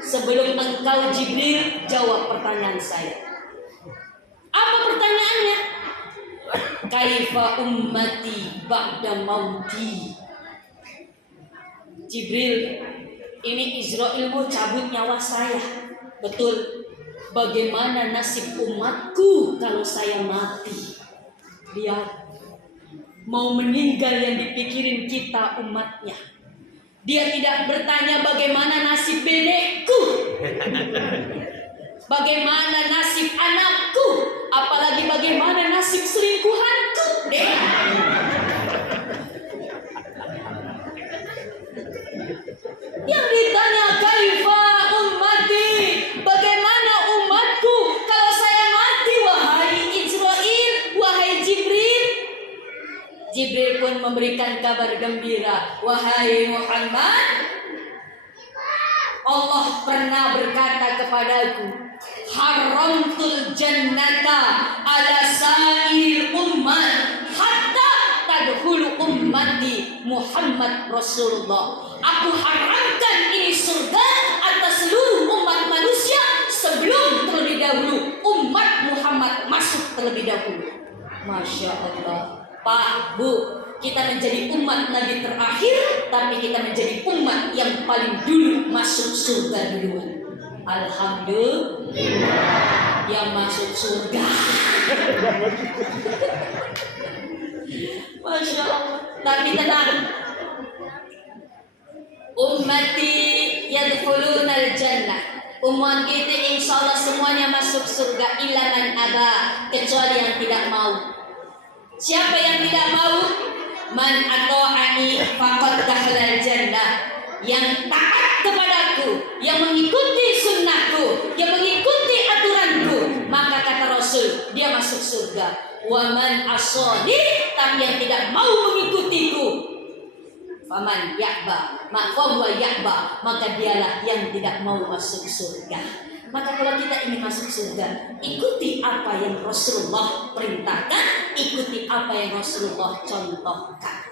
Sebelum engkau Jibril jawab pertanyaan saya. Apa pertanyaannya? Kaifa ummati ba'da mauti. Jibril, ini Israel mau cabut nyawa saya. Betul. Bagaimana nasib umatku kalau saya mati? Lihat. Mau meninggal yang dipikirin kita umatnya. Dia tidak bertanya bagaimana nasib benekku, bagaimana nasib anakku, apalagi bagaimana nasib selingkuhanku. Yang ditanya kaifa ummati, bagaimana umatku kalau saya mati, wahai Israel, wahai Jibril. Jibril pun memberikan kabar gembira, wahai Muhammad, Allah pernah berkata kepadaku, haramtul jannata ala sa'il ummat hatta tadkhulu ummati Muhammad Rasulullah. Aku haramkan ini surga atas seluruh umat manusia sebelum terlebih dahulu umat Muhammad masuk terlebih dahulu. Masya Allah. Pak, Bu, kita menjadi umat Nabi terakhir, tapi kita menjadi umat yang paling dulu masuk surga duluan. Alhamdulillah, yang masuk surga. Masya Allah. Tapi tenang, ummati yadkhuluna al-jannah. Umat kita insya Allah semuanya masuk surga, illa man aba, kecuali yang tidak mau. Siapa yang tidak mau? Man ata'ani faqad dakhala jannah. Yang taat kepadaku, yang mengikuti sunnahku, yang mengikuti aturanku, maka kata Rasul, dia masuk surga. Wa man asani, tapi yang tidak mau mengikutiku, faman ya'ba, maka dialah yang tidak mau masuk surga. Maka kalau kita ingin masuk surga, ikuti apa yang Rasulullah perintahkan, ikuti apa yang Rasulullah contohkan.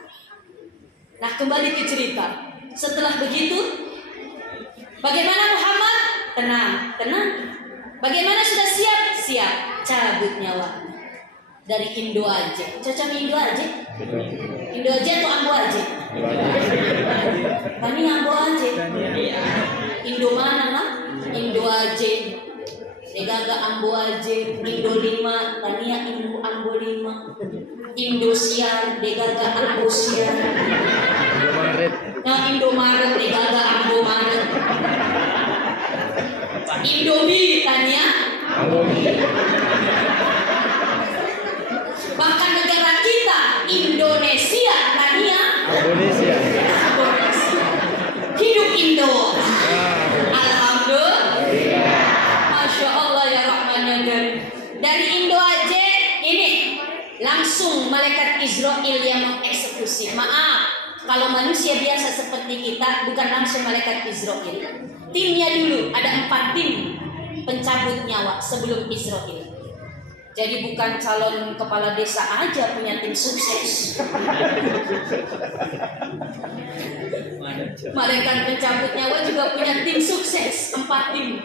Nah, kembali ke cerita. Setelah begitu, bagaimana Muhammad? Tenang. Bagaimana, sudah siap? Siap. Cabut nyawa. Dari Indo aja. Cocok Indo aja? Indo aja atau Ambo aja? Kami Ambo aja. Indo mana lah? Indo aja, Degaga Ambo aja, Indo 5, Tania Indo Ambo 5, Indosiar, Degaga Ambo siar, nah Indomaret, Degaga Ambo Maret, Indomie Tania, bahkan negara kita Indonesia Tania, Indonesia. Hidup Indo. Masya Allah ya Rahman ya Karim. Dari Indo aja ini langsung malaikat Israel yang mengeksekusi. Maaf, kalau manusia biasa seperti kita bukan langsung malaikat Israel. Timnya dulu ada 4 tim pencabut nyawa sebelum Israel. Jadi bukan calon kepala desa aja punya tim sukses. Malaikat pencabut nyawa juga punya tim sukses, 4 tim.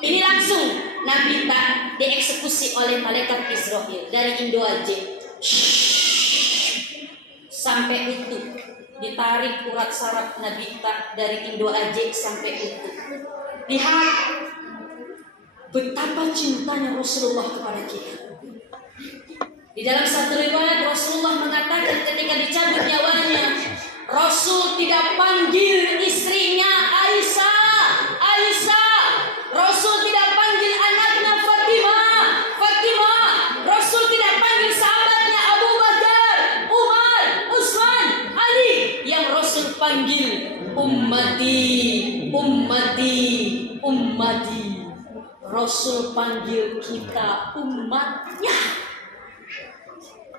Ini langsung Nabi tak dieksekusi oleh malaikat Israel dari Indo aja. Sampai utuh. Ditarik urat saraf Nabi tak dari Indo aja sampai utuh. Lihat betapa cintanya Rasulullah kepada kita. Di dalam satu riwayat Rasulullah mengatakan ketika dicabut nyawanya, Rasul tidak panggil istrinya Aisyah. Rasul tidak panggil anaknya Fatimah. Rasul tidak panggil sahabatnya Abu Bakar, Umar, Utsman. Rasul panggil kita umatnya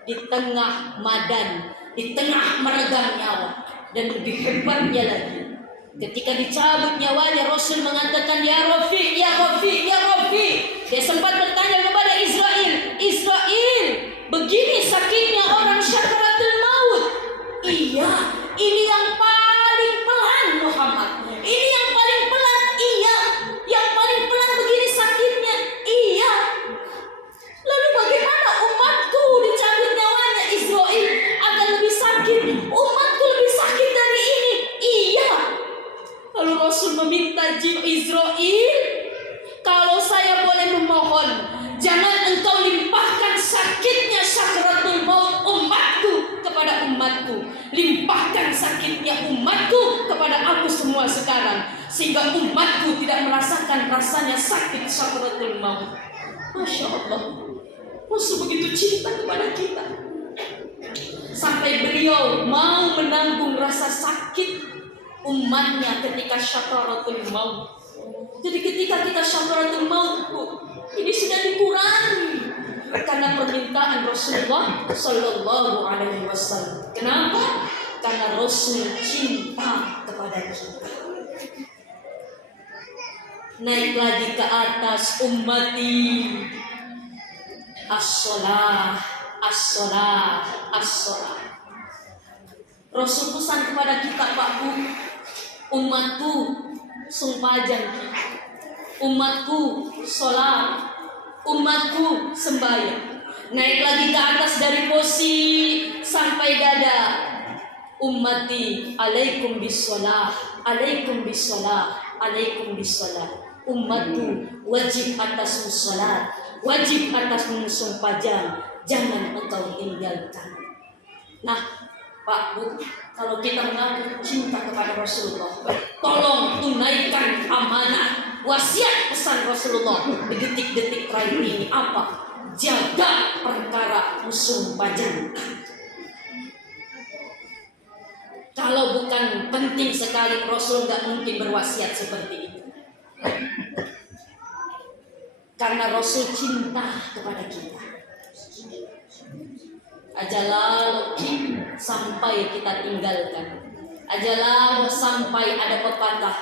di tengah madan, di tengah meregang nyawa. Dan lebih hebatnya lagi, ketika dicabut nyawanya, Rasul mengatakan, ya Rafiq, ya Rafiq, ya Rafiq. Dia sempat bertanya kepada Israel, Israel, begini sakitnya orang syakaratul maut. Iya, ini yang paling pelan Muhammad. Ini yang paling pelan, iya. Yang paling pelan begini sakitnya, iya. Lalu bagaimana umatku dicabut nyawanya Israel akan lebih sakit? Umatku lebih sakit dari ini, iya. Lalu Rasul meminta Israel, kalau saya boleh memohon, jangan engkau limpahkan sakitnya sakaratul maut umatku kepada umatku. Limpahkan sakitnya umatku kepada aku semua sekarang, sehingga umatku tidak merasakan rasanya sakit sakaratul maut. Masya Allah, Rasul begitu cinta kepada kita, sampai beliau mau menanggung rasa sakit umatnya ketika syakaratul maut. Jadi ketika kita syakaratul maut, ini sudah dikurangi karena permintaan Rasulullah Sallallahu Alaihi Wasallam. Kenapa? Karena Rasul cinta kepada kita. Naik lagi ke atas, ummati as-shalah, as-shalah, as-shalah. Rasul pesan kepada kita, Pak Bu, umatku sumpajang, umatku sholat, umatku sembahyang. Naik lagi ke atas dari posisi sampai dada, ummati alaikum bisolah, alaikum bisolah, alaikum bisolah. Umatku wajib atasmu sholat, wajib atasmu sumpajang, jangan engkau tinggalkan. Nah Pak Bu, kalau kita mengaku cinta kepada Rasulullah, tolong tunaikan amanah wasiat pesan Rasulullah di detik-detik terakhir ini. Apa? Jaga perkara sumpajang. Kalau bukan penting sekali, Rasul nggak mungkin berwasiat seperti itu. Karena Rasul cinta kepada kita. Ajalah sampai kita tinggalkan. Ajalah sampai ada pepatah,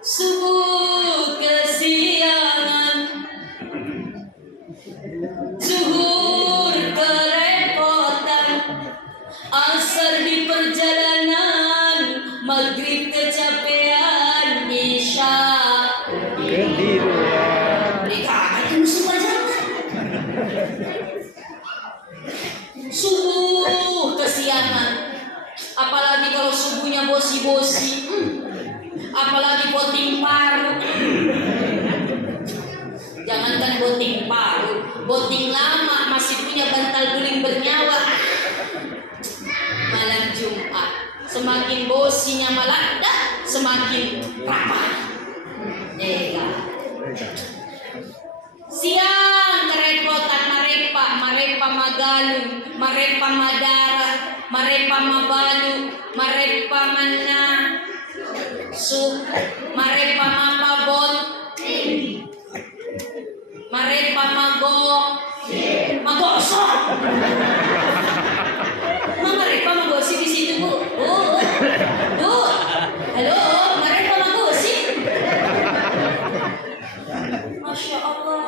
subuh kesiangan, zuhur kerepotan, asar di perjalanan, maghrib kecapean, isya ketiduran. Dikatakan semua jangan. Subuh kesiangan, apalagi kalau subuhnya bosi-bosi, apalagi boting paru. Jangankan boting paru, boting lama masih punya bantal guling bernyawa. Malam Jumat, semakin bosinya melanda, semakin rapat. Siang kerepotan, marepa magalung, marepa madara, marepa mabalu, marepa mana marepa mapabot, marepa magosok. Marepa magosip di situ Bu. Bu, halo, marepa magosip. Masya Allah.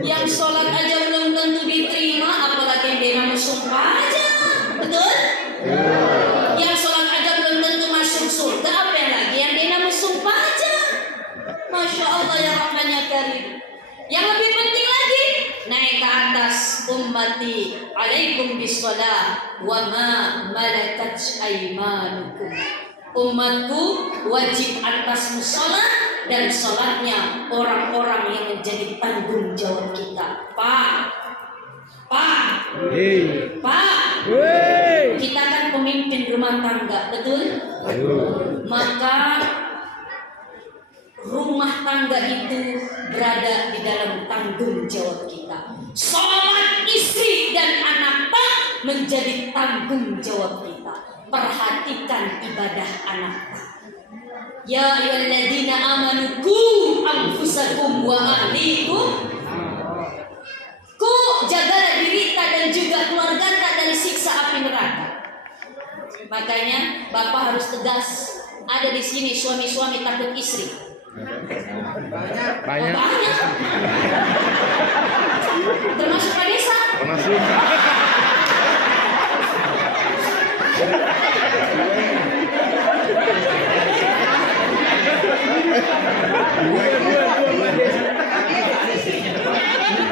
Yang sholat aja belum tentu diterima, apalagi yang dia mau sumpah aja, betul? Yang sholat aja belum tentu masuk surga, apa yang lagi yang dia mau sumpah aja? Masya Allah ya Rahman ya Karim. Yang lebih penting lagi, naik ke atas, ummati alaikum bisolah wa ma malakat aimanukum. Umatku wajib atasmu sholat, dan sholatnya orang-orang yang menjadi tanggung jawab kita. Pak, kita kan pemimpin rumah tangga, betul? Maka rumah tangga itu berada di dalam tanggung jawab kita. Sholat istri dan anak menjadi tanggung jawab kita. Perhatikan ibadah anak. Ya ayyuhalladzina amanu qu anfusakum wa ahlikum. Ku jagalah dirita dan juga keluarganya dari siksa api neraka. Makanya bapak harus tegas. Ada di sini suami-suami takut istri. Banyak. Banyak. Termasuk Pak Desa. Termasuk.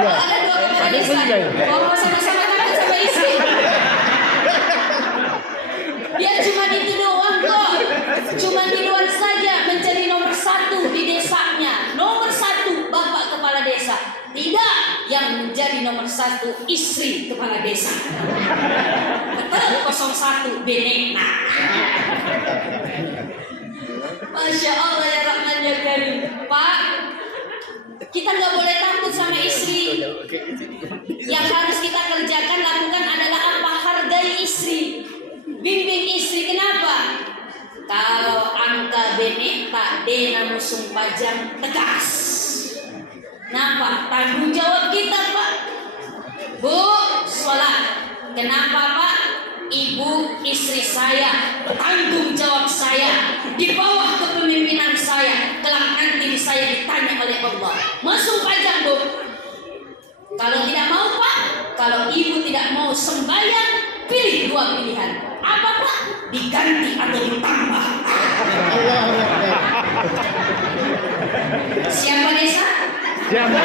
Ada dua Pak Desa. Bawa sama-sama takut sama istri. Dia cuma itu doang kok. Cuma di luar saja menjadi nomor satu di desanya. Nomor satu bapak kepala desa. Tidak yang menjadi nomor satu istri kepala desa. Betul 01 Benekna. Masya Allah ya Rahman ya Karim. Pak, kita nggak boleh takut sama istri. Yang harus kita kerjakan lakukan adalah apa? Hargai istri. Bimbing istri. Kenapa? Kalau angka benek tak dena musung pajang tegas. Kenapa? Tanggung jawab kita Pak. Bu, sholat. Kenapa Pak? Ibu istri saya, tanggung jawab saya, di bawah kepemimpinan saya. Kelak nanti saya ditanya oleh Allah. Musung pajang Bu. Kalau tidak mau Pak, kalau ibu tidak mau sembahyang, pilih dua pilihan. Apa Pak? Diganti atau ditambah. Siapa desa? Siapa?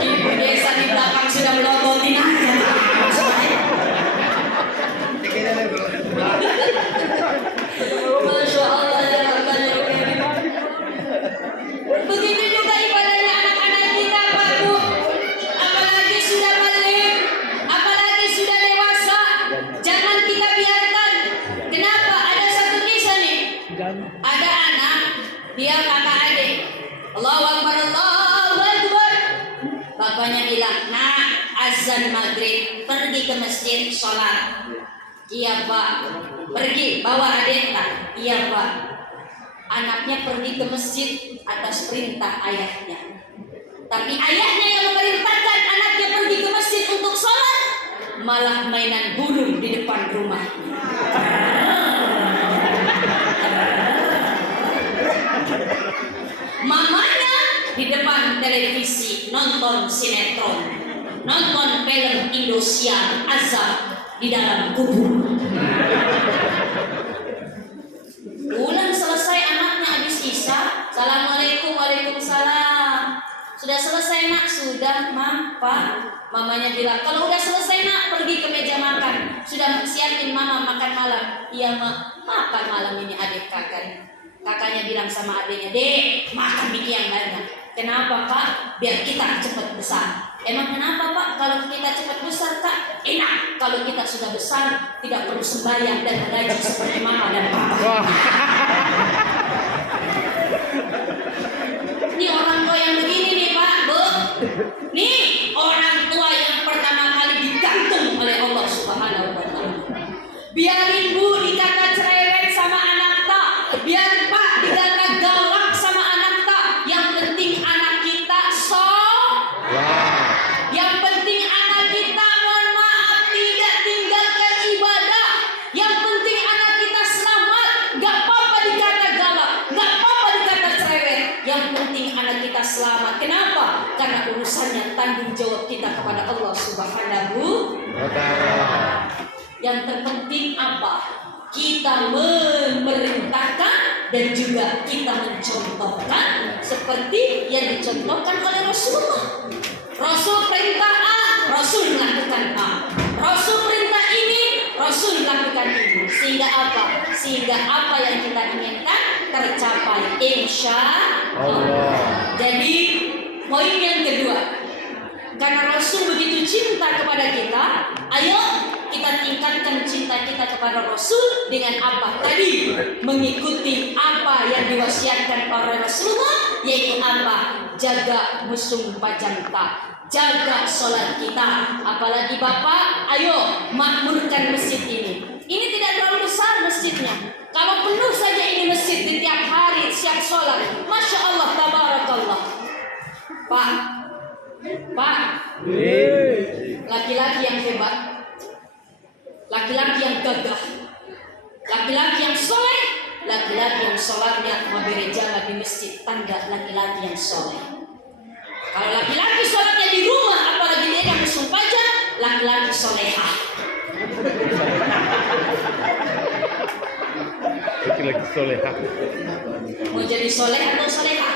Ibu desa di belakang sudah melototin aja. Masya Allah ya Rabbal Alamin. Begitu juga ibadahnya anak-anak kita Pak Bu. Apalagi sudah balik, apalagi sudah dewasa. Jangan kita biarkan. Kenapa? Ada satu kisah nih. Ada anak, dia kakak adik. Allahu Akbar, Allahu Akbar. Bapaknya bilang, nak, azan maghrib, pergi ke masjid sholat. Iya Pak. Pergi, bawa adik tak? Iya Pak. Anaknya pergi ke masjid atas perintah ayahnya. Tapi ayahnya yang memerintahkan anaknya pergi ke masjid untuk sholat, malah mainan burung di depan rumahnya. Mamanya di depan televisi nonton sinetron, nonton film Indosiar azab di dalam kubur. Pulang selesai anaknya habis isya, assalamualaikum, waalaikumsalam. Sudah selesai nak? Sudah Ma, Pak. Mamanya bilang, kalau udah selesai nak, pergi ke meja makan. Sudah siapin mama makan malam. Iya Ma, makan malam ini adik kakak. Kakaknya bilang sama adiknya, dek, makan Miki yang banyak. Kenapa Pak? Biar kita cepat besar. Emang kenapa Pak? Kalau kita cepat besar Kak, enak. Kalau kita sudah besar, tidak perlu sembahyang dan mengaji seperti mama dan papa. Ini orang tua yang begini nih Pak, Bu. Nih orang tua yang pertama kali digantung oleh Allah Subhanahu wa Ta'ala. Biarin Bu dikata cerewet sama anak tak, biar Pak dikata galak sama anak tak. Yang penting anak kita yang penting anak kita mohon maaf tidak tinggalkan ibadah. Yang penting anak kita selamat. Gak apa-apa dikata galak, gak apa-apa dikata cerewet. Yang penting anak kita selamat. Kenapa? Karena urusannya tanggung jawab kita kepada Allah Subhanahu wa Ta'ala. Yang terpenting apa? Kita memerintahkan dan juga kita mencontohkan seperti yang dicontohkan oleh Rasulullah. Rasul perintah A, Rasul melakukan A. Rasul perintah ini, Rasul melakukan ini. Sehingga apa? Sehingga apa yang kita inginkan tercapai, insya Allah. Jadi poin yang kedua, karena Rasul begitu cinta kepada kita, ayo kita tingkatkan cinta kita kepada Rasul dengan apa? Tadi mengikuti apa yang diwasiatkan oleh Rasulullah, yaitu apa? Jaga musung pajang tak, jaga sholat kita. Apalagi Bapak, ayo makmurkan makmurkan masjid ini. Ini tidak terlalu besar masjidnya. Kalau penuh saja ini masjid di tiap hari siap sholat, masya Allah, tabarakallah. Pak, laki-laki yang hebat, laki-laki yang gagah, laki-laki yang soleh, laki-laki yang sholatnya maberejala di masjid, tanda laki-laki yang soleh. Kalau laki-laki sholatnya di rumah, apalagi dia yang musim fajar, laki-laki solehah. Laki-laki solehah. Mau jadi soleh atau solehah?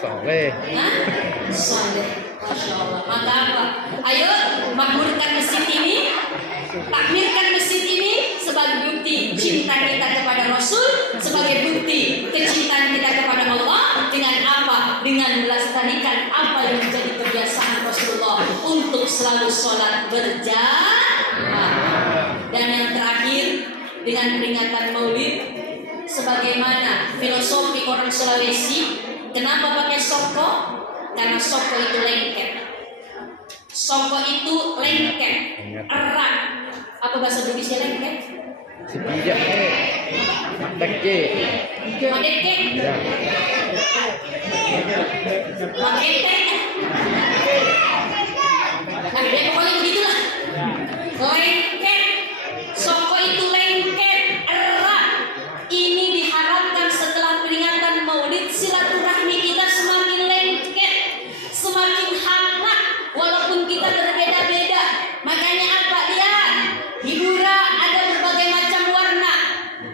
Soleh. Hah? Soleh. Masya Allah. Maka apa? Ayo makmurkan masjid ini, takmirkan masjid ini sebagai bukti cinta kita kepada Rasul, sebagai bukti kecintaan kita kepada Allah. Dengan apa? Dengan melestarikan apa yang menjadi kebiasaan Rasulullah untuk selalu sholat berjamaah. Dan yang terakhir, dengan peringatan Maulid, sebagaimana filosofi orang Sulawesi, kenapa pakai soko? Karena soko itu lengket. Soko itu lengket, erat. Apa bahasa Indonesia lengket? Sepijak. Teke. Madeke. Ya. Madeke. Nah, ya pokoknya begitulah. Lengket. Soko itu lengket, erat. Ini diharapkan setelah peringatan Maulid, silaturahmi kita semakin lengket, semakin hangat, walaupun kita berbeda-beda. Makanya apa? Lihat, hiburan ada berbagai macam warna.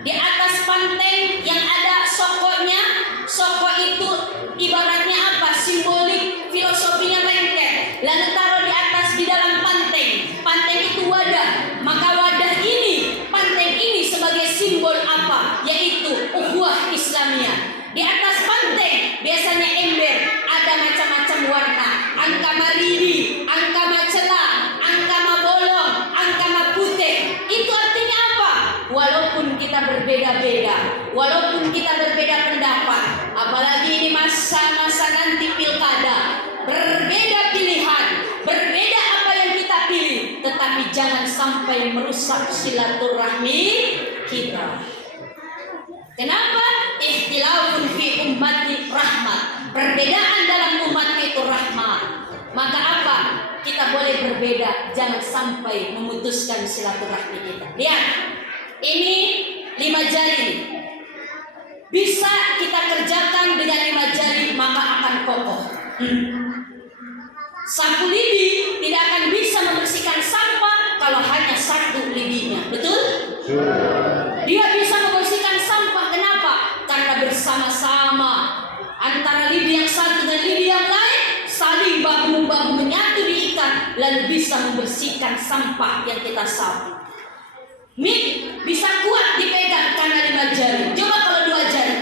Di atas panteng yang ada sokonya, soko itu ibaratnya apa? Simbolik, filosofinya lengket. Lalu taruh di atas di dalam panteng. Panteng itu wadah. Maka wadah ini, panteng ini sebagai simbol apa? Yaitu ukhuwah Islamiyah. Di atas panteng biasanya ember, ada macam-macam warna. Angka mariri, angka macela, angka mabolong, angka maputih. Itu artinya apa? Walaupun kita berbeda-beda, walaupun kita berbeda pendapat, apalagi ini masa-masa nanti pilkada, berbeda pilihan, berbeda apa yang kita pilih, tetapi jangan sampai merusak silaturahmi kita. Kenapa? Ikhtilafun fi ummati rahmat. Perbedaan dalam umat itu rahmat. Maka apa? Kita boleh berbeda, jangan sampai memutuskan silaturahmi kita. Lihat, ini 5 jari. Bisa kita kerjakan dengan 5 jari, maka akan kokoh. Sapu lidi tidak akan bisa membersihkan sampah kalau hanya 1 lidinya. Betul? Dia bisa membersihkan sampah. Kenapa? Karena bersama-sama antara lidi yang satu dan lidi yang lain saling bahu-bahu menyatu diikat, lalu bisa membersihkan sampah yang kita sapu. Mik bisa kuat dipegang karena 5 jari. Coba kalau 2 jari,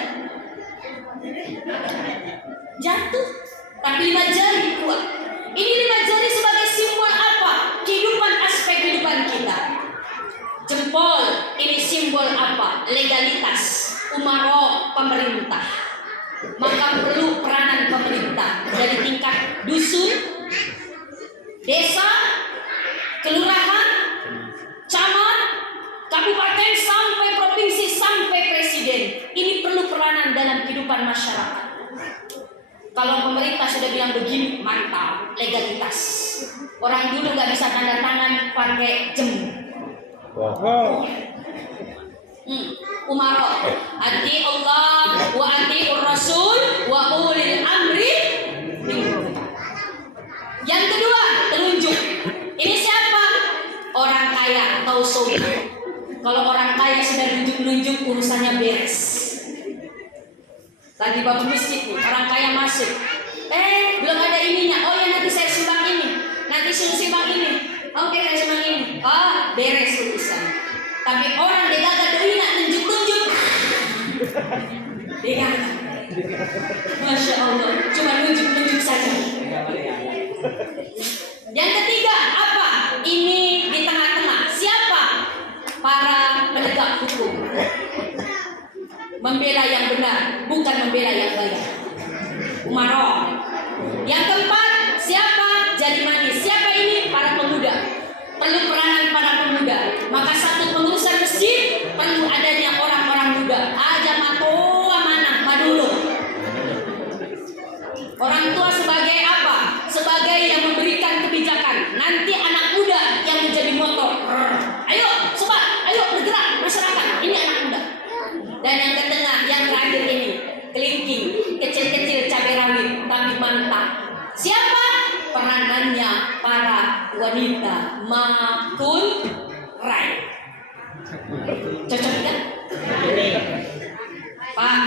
jatuh. Tapi 5 jari kuat. Ini 5 jari sebagai simbol apa? Kehidupan, aspek kehidupan kita. Jempol ini simbol apa? Legalitas. Umaro pemerintah. Maka perlu peranan pemerintah dari tingkat dusun, desa, kelurahan, camat, kabupaten sampai provinsi sampai presiden. Ini perlu peranan dalam kehidupan masyarakat. Kalau pemerintah sudah bilang begini, mantap, legalitas. Orang dulu nggak bisa tanda tangan pakai jam. Umaro, ati Allah wa ati Rasul wa ulil amri minkum. Yang kedua, telunjuk. Ini siapa? Orang kaya atau sohib. Kalau orang kaya sudah nunjuk-nunjuk, urusannya beres. Tadi bapak masjid nih, orang kaya masuk. Belum ada ininya. Oh ya, nanti saya sumbang ini. Nanti sumbang ini. Oke, saya sumbang ini. Beres urusan. Tapi orang degaga doi nak tunjuk-tunjuk. Degaga. Masya Allah, cuma nunjuk-nunjuk saja. Yang ketiga apa? Ini di tengah-tengah. Siapa? Para penegak hukum. Membela yang benar, bukan membela yang baik. Umaro. Yang keempat, siapa? Jadi manis. Siapa ini? Para pemuda. Perlu peranan para pemuda. Maka makun rai. Cocok tidak? Pak,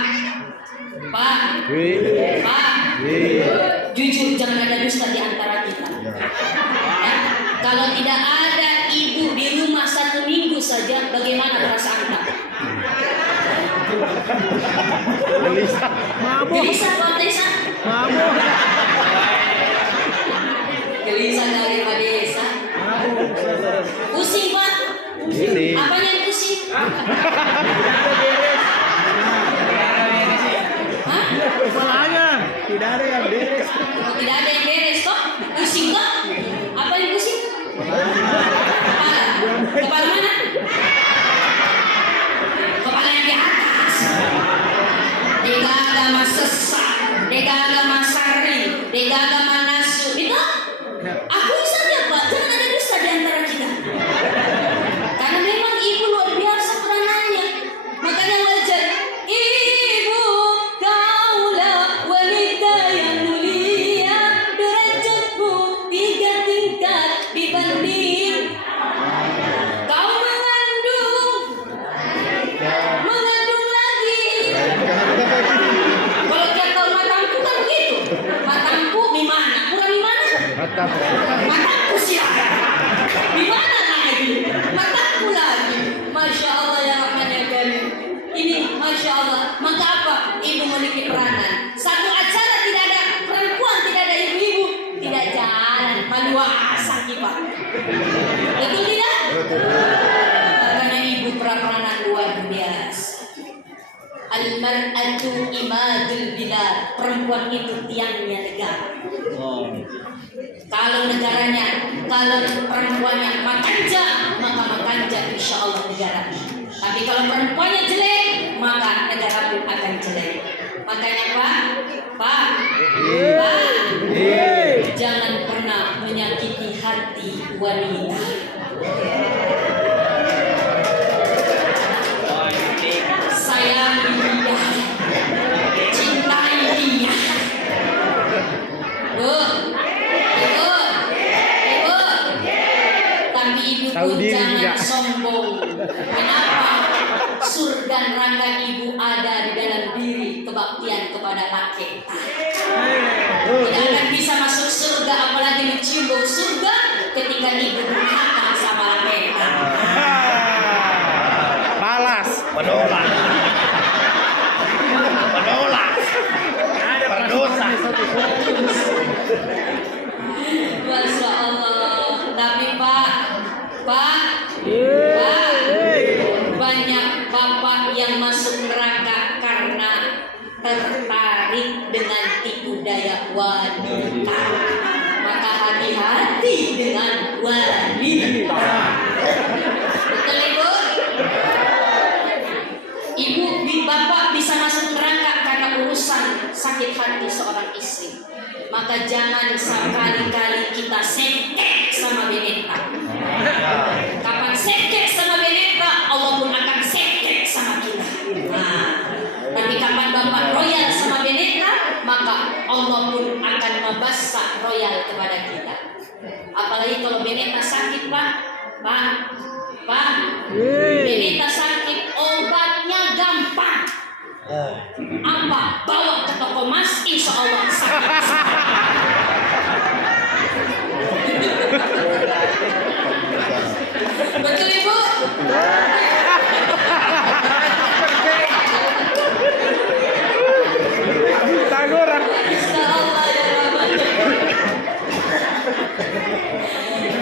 Wih. Pak, Wih. jujur jangan ada dusta di antara kita. Ya, kalau tidak ada ibu di rumah 1 minggu saja, bagaimana perasaan Pak? Gelisah. Gelisah kontesa? Gelisah dari Pak Desa. Pusing Pak? Ini. Apanya yang pusing? Hah? Masalahnya tidak ada yang beres. Oh, tidak ada yang beres toh? Pusing toh? Apa yang pusing? Kepala. Kepala mana? Kepala yang di atas. Dega agama sesat, dega agama sari, dega agama nasu. Itu? Aku saja Pak, jangan ada dusta di antara kita. Karena memang ibu luar biasa peranannya. Makanya wajar. Ibu kaulah wanita yang mulia, derajatmu 3 tingkat dibanding kau mengandung lagi. Kalau dia tahu matangku kan begitu. Matangku di mana? Bukan di mana? Mantap. Mataku siapa? Di mana lagi? Mataku lagi. Masya Allah ya Rahman ya Karim. Ini Masya Allah. Maka apa? Ibu memiliki peranan. Satu acara tidak ada perempuan, tidak ada ibu-ibu, tidak jalan. Maluasa kita. Betul tidak? Makanya ibu peranan luar biasa. Al-mar'atu imadul bilad. Perempuan itu tiangnya negara. Kalau negaranya, kalau perempuannya makanja, maka makanja insya Allah negara. Tapi kalau perempuannya jelek, maka negara pun akan jelek. Makanya Pak, jangan pernah menyakiti hati wanita. Sayangi dia, cintai dia. Bu, tapi ibu Tahu pun diri jangan juga. sombong. Kenapa? Surga neraka ibu ada di dalam diri kebaktian kepada laki. Tidak akan bisa masuk surga apalagi mencium bau surga ketika ibu durhaka sama laki. Balas. Menolak. Ada berdosa. Masya Allah. Tapi Pak, banyak bapak yang masuk neraka karena tertarik dengan tipu daya wanita. Maka hati-hati dengan wanita. Betul Ibu? Ibu, bapak bisa masuk neraka karena urusan sakit hati seorang istri. Maka jangan sekali-kali kita sekek sama Beneta. Kapan sekek sama Beneta, Allah pun akan sekek sama kita. Nah, tapi kapan bapak royal sama Beneta, maka Allah pun akan membasah royal kepada kita. Apalagi kalau Beneta sakit Pak. Beneta sakit, obatnya gampang. Apa? Bawa ke toko emas, insya Allah sakit. Betul Ibu? Tagora. Insya Allah ya Rahman.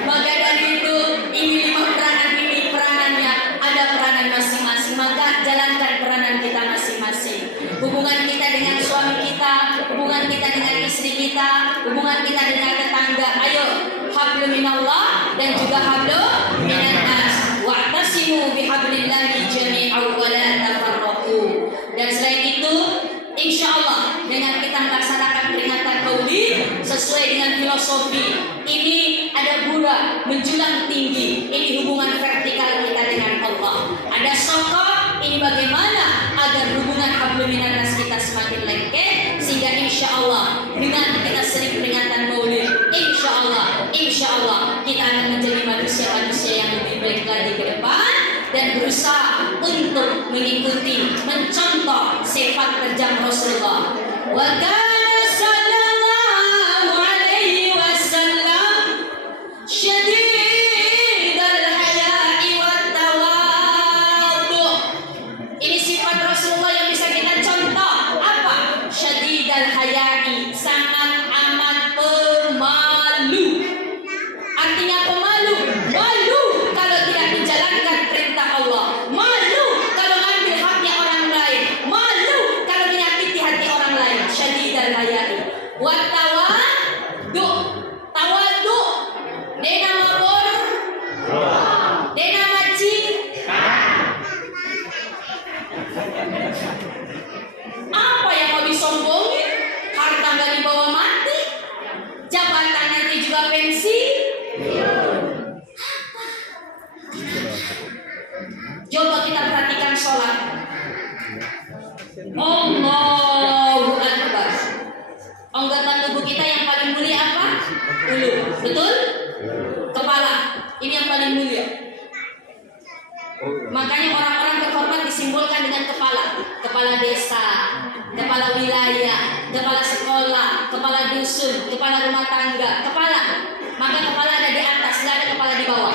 Maka dari itu, ini 5 peranan ini peranannya ada peranan masing-masing. Maka jalankan peranan kita masing-masing. Hubungan kita dengan suami kita, hubungan kita dengan istri kita, hubungan kita dengan tetangga. Ayo, hablum minallah dan juga hablum minan nas. Wa'tasimu bihablillahi jami'an wa la tafarraqu. Dan selain itu, insya Allah dengan kita melaksanakan peringatan Maulid sesuai dengan filosofi ini ada bulan menjulang tinggi. Ini hubungan vertikal kita dengan Allah. Ada sokok. Ini bagaimana agar hubungan hablum minan nas kita semakin lengket sehingga insya Allah dengan kita sering peringatan Maulid, insya Allah kita akan menjadi manusia manusia-manusia yang lebih baik lagi ke depan dan berusaha untuk mengikuti, mencontoh sifat terjang Rasulullah. Wa kana sallallahu alaihi wasallam syadidal haya'i wat tawadhu. Ini sifat Rasulullah yang bisa kita contoh. Apa? Syadidal haya'i, sangat amat pemalu. Artinya pemalu, malu kalau tidak menjalankan perintah Allah, malu kalau ngambil haknya orang lain, malu kalau menyakiti hati orang lain. Syadidal haya'i wat tawadhu. Tawadhu dia nama bor, dia nama cinta. Apa yang mau disombongin? Harta nggak dibawa mati, jabatan nanti juga pensi. Coba kita perhatikan sholat. Allahu Akbar. Anggota tubuh kita yang paling mulia apa? Ulu. Betul? Kepala. Ini yang paling mulia. Makanya orang-orang terhormat disimbolkan dengan kepala. Kepala desa, kepala wilayah, kepala sekolah, kepala dusun, kepala rumah tangga. Kepala. Maka kepala ada di atas, nggak ada kepala di bawah.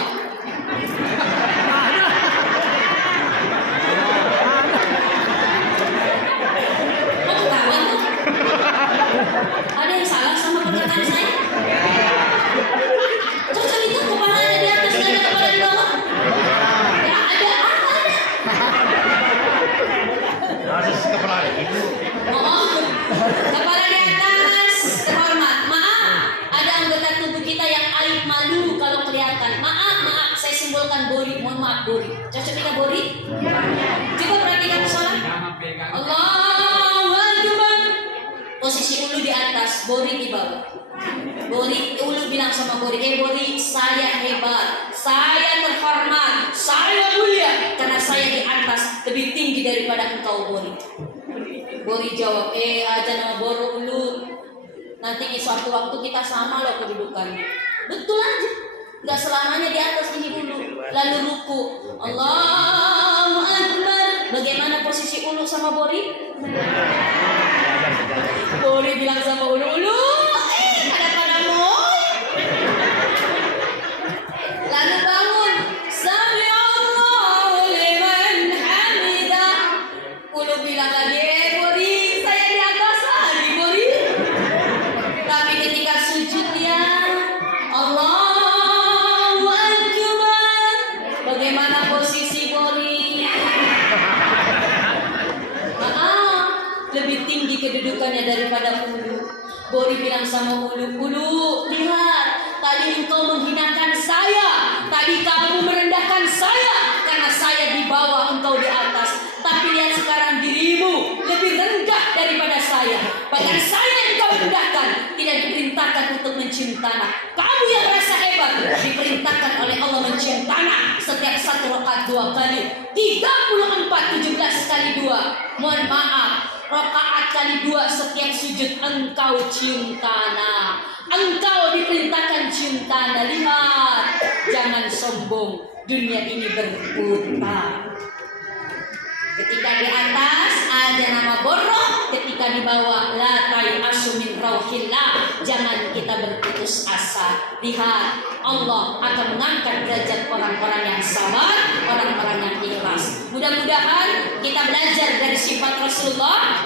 Kok ketawa tuh? Ada yang salah sama perkataan saya? Terus itu kepala ada di atas, nggak ada kepala di bawah? Ya ada, apa ada? Harus kepala itu. Oh, kepala di atas, terhormat. Maaf, ada anggota tubuh kita yang aib malu kalau kelihatan. Maaf, saya simbolkan Bori. Mohon maaf Bori. Cocok kita Bori? Coba perhatikan sholat. Allahu Akbar. Posisi ulu di atas, Bori di bawah. Bori, ulu bilang sama Bori, Bori, saya hebat, saya terhormat, saya mulia karena saya di atas, lebih tinggi daripada engkau Bori. Bori jawab, aja nama Boro ulu. Nanti suatu waktu kita sama loh kedudukannya. Betul aja. Gak selamanya di atas ini dulu. Lalu ruku. Allahu Akbar. Bagaimana posisi ulu sama Bori? Bori bilang sama ulu, pada moy. Lalu bangun. Sami Allahu liman hamidah. Ulu bilang lagi, Bori, saya di atas lagi Bori. Tapi ketika sujud ya Allahu Akbar. Bagaimana posisi Bori? Maaf, lebih tinggi kedudukannya daripada ulu. Bori bilang sama ulu, lihat, tadi engkau menghinakan saya, tadi kamu merendahkan saya karena saya di bawah, engkau di atas. Tapi lihat sekarang dirimu lebih rendah daripada saya. Bahkan saya yang kau rendahkan tidak diperintahkan untuk mencium tanah. Kamu yang merasa hebat diperintahkan oleh Allah mencium tanah setiap satu rakaat 2 kali. 34 17 kali 2. Mohon maaf, rakaat kali 2 setiap sujud engkau cium tanah. Engkau diperintahkan cium tanah. Lihat, jangan sombong. Dunia ini berputar. Ketika di atas ada nama borok, ketika di bawah la tayasu min rauhillah. Jangan kita berputus asa. Lihat, Allah akan mengangkat derajat orang-orang yang sabar, orang-orang yang ikhlas. Mudah-mudahan kita belajar dari sifat Rasulullah.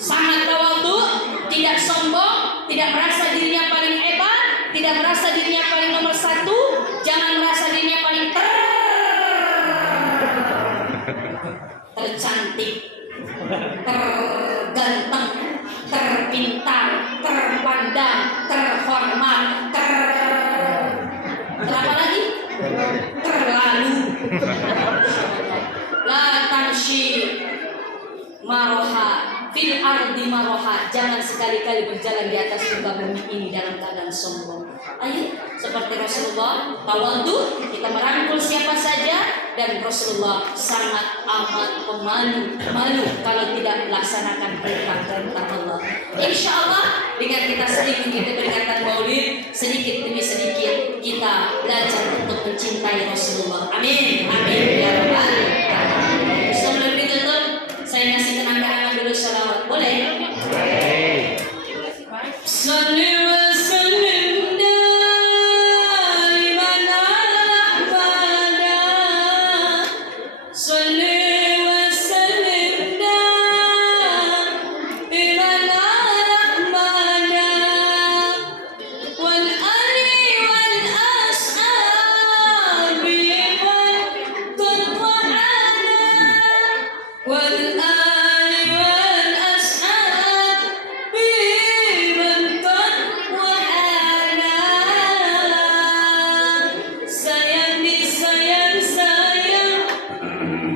Sangat tawadhu, tidak sombong, tidak merasa dirinya paling hebat, tidak merasa dirinya paling nomor 1, jangan merasa dirinya paling tercantik, terganteng, terpintar, terpandang, terhormat, terapa lagi? Terlalu. La tamshi maroha fil ardi maroha. Jangan sekali-kali berjalan di atas muka bumi ini dalam keadaan sombong. Ayo, seperti Rasulullah, tawadhu, kita merangkul siapa saja, dan Rasulullah sangat amat malu kalau tidak melaksanakan perintah-perintah Allah. Insya Allah dengan kita sering kita peringatan Maulid, sedikit demi sedikit kita belajar untuk mencintai Rasulullah. Amin, amin ya rabbal alamin. Sebelum ditutup, saya ngasih kenang-kenangan dulu salawat, boleh? Salli wa sallim daiman ala Ahmada. Salli wa sallim daiman ala Ahmada. Wal ali wal ashabi wal qadwana. Wal ali wal ashabi wal qadwana. Sayang disayang sayang,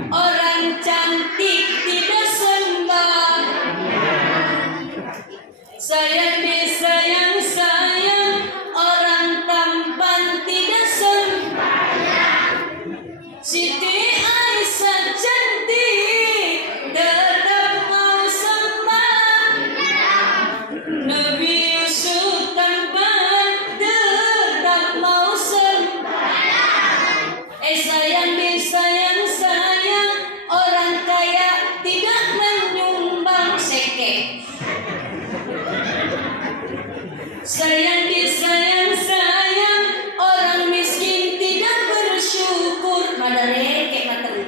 orang cantik tidak sembah. Sayang disayang sayang, orang tampan tidak sembah. Siti Aisyah cantik tetap mau sembah. Nabi Yusuf tampan tetap mau sembah. Sayang disayang sayang, orang kaya tidak menyumbang seke. Sayang disayang sayang, orang miskin tidak bersyukur. Madareke materi.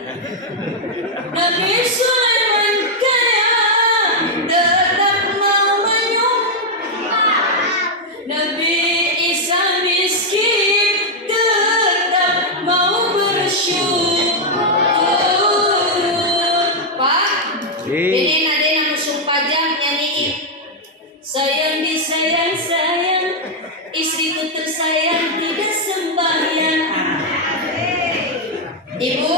Nabi Sulaiman kaya tetap mau menyumbang. Nabi Isa miskin tetap mau bersyukur. Pak, ini nadena musuh pajang nyanyiin. Sayang disayang sayang, istriku tersayang tidak sembahyang. Ibu,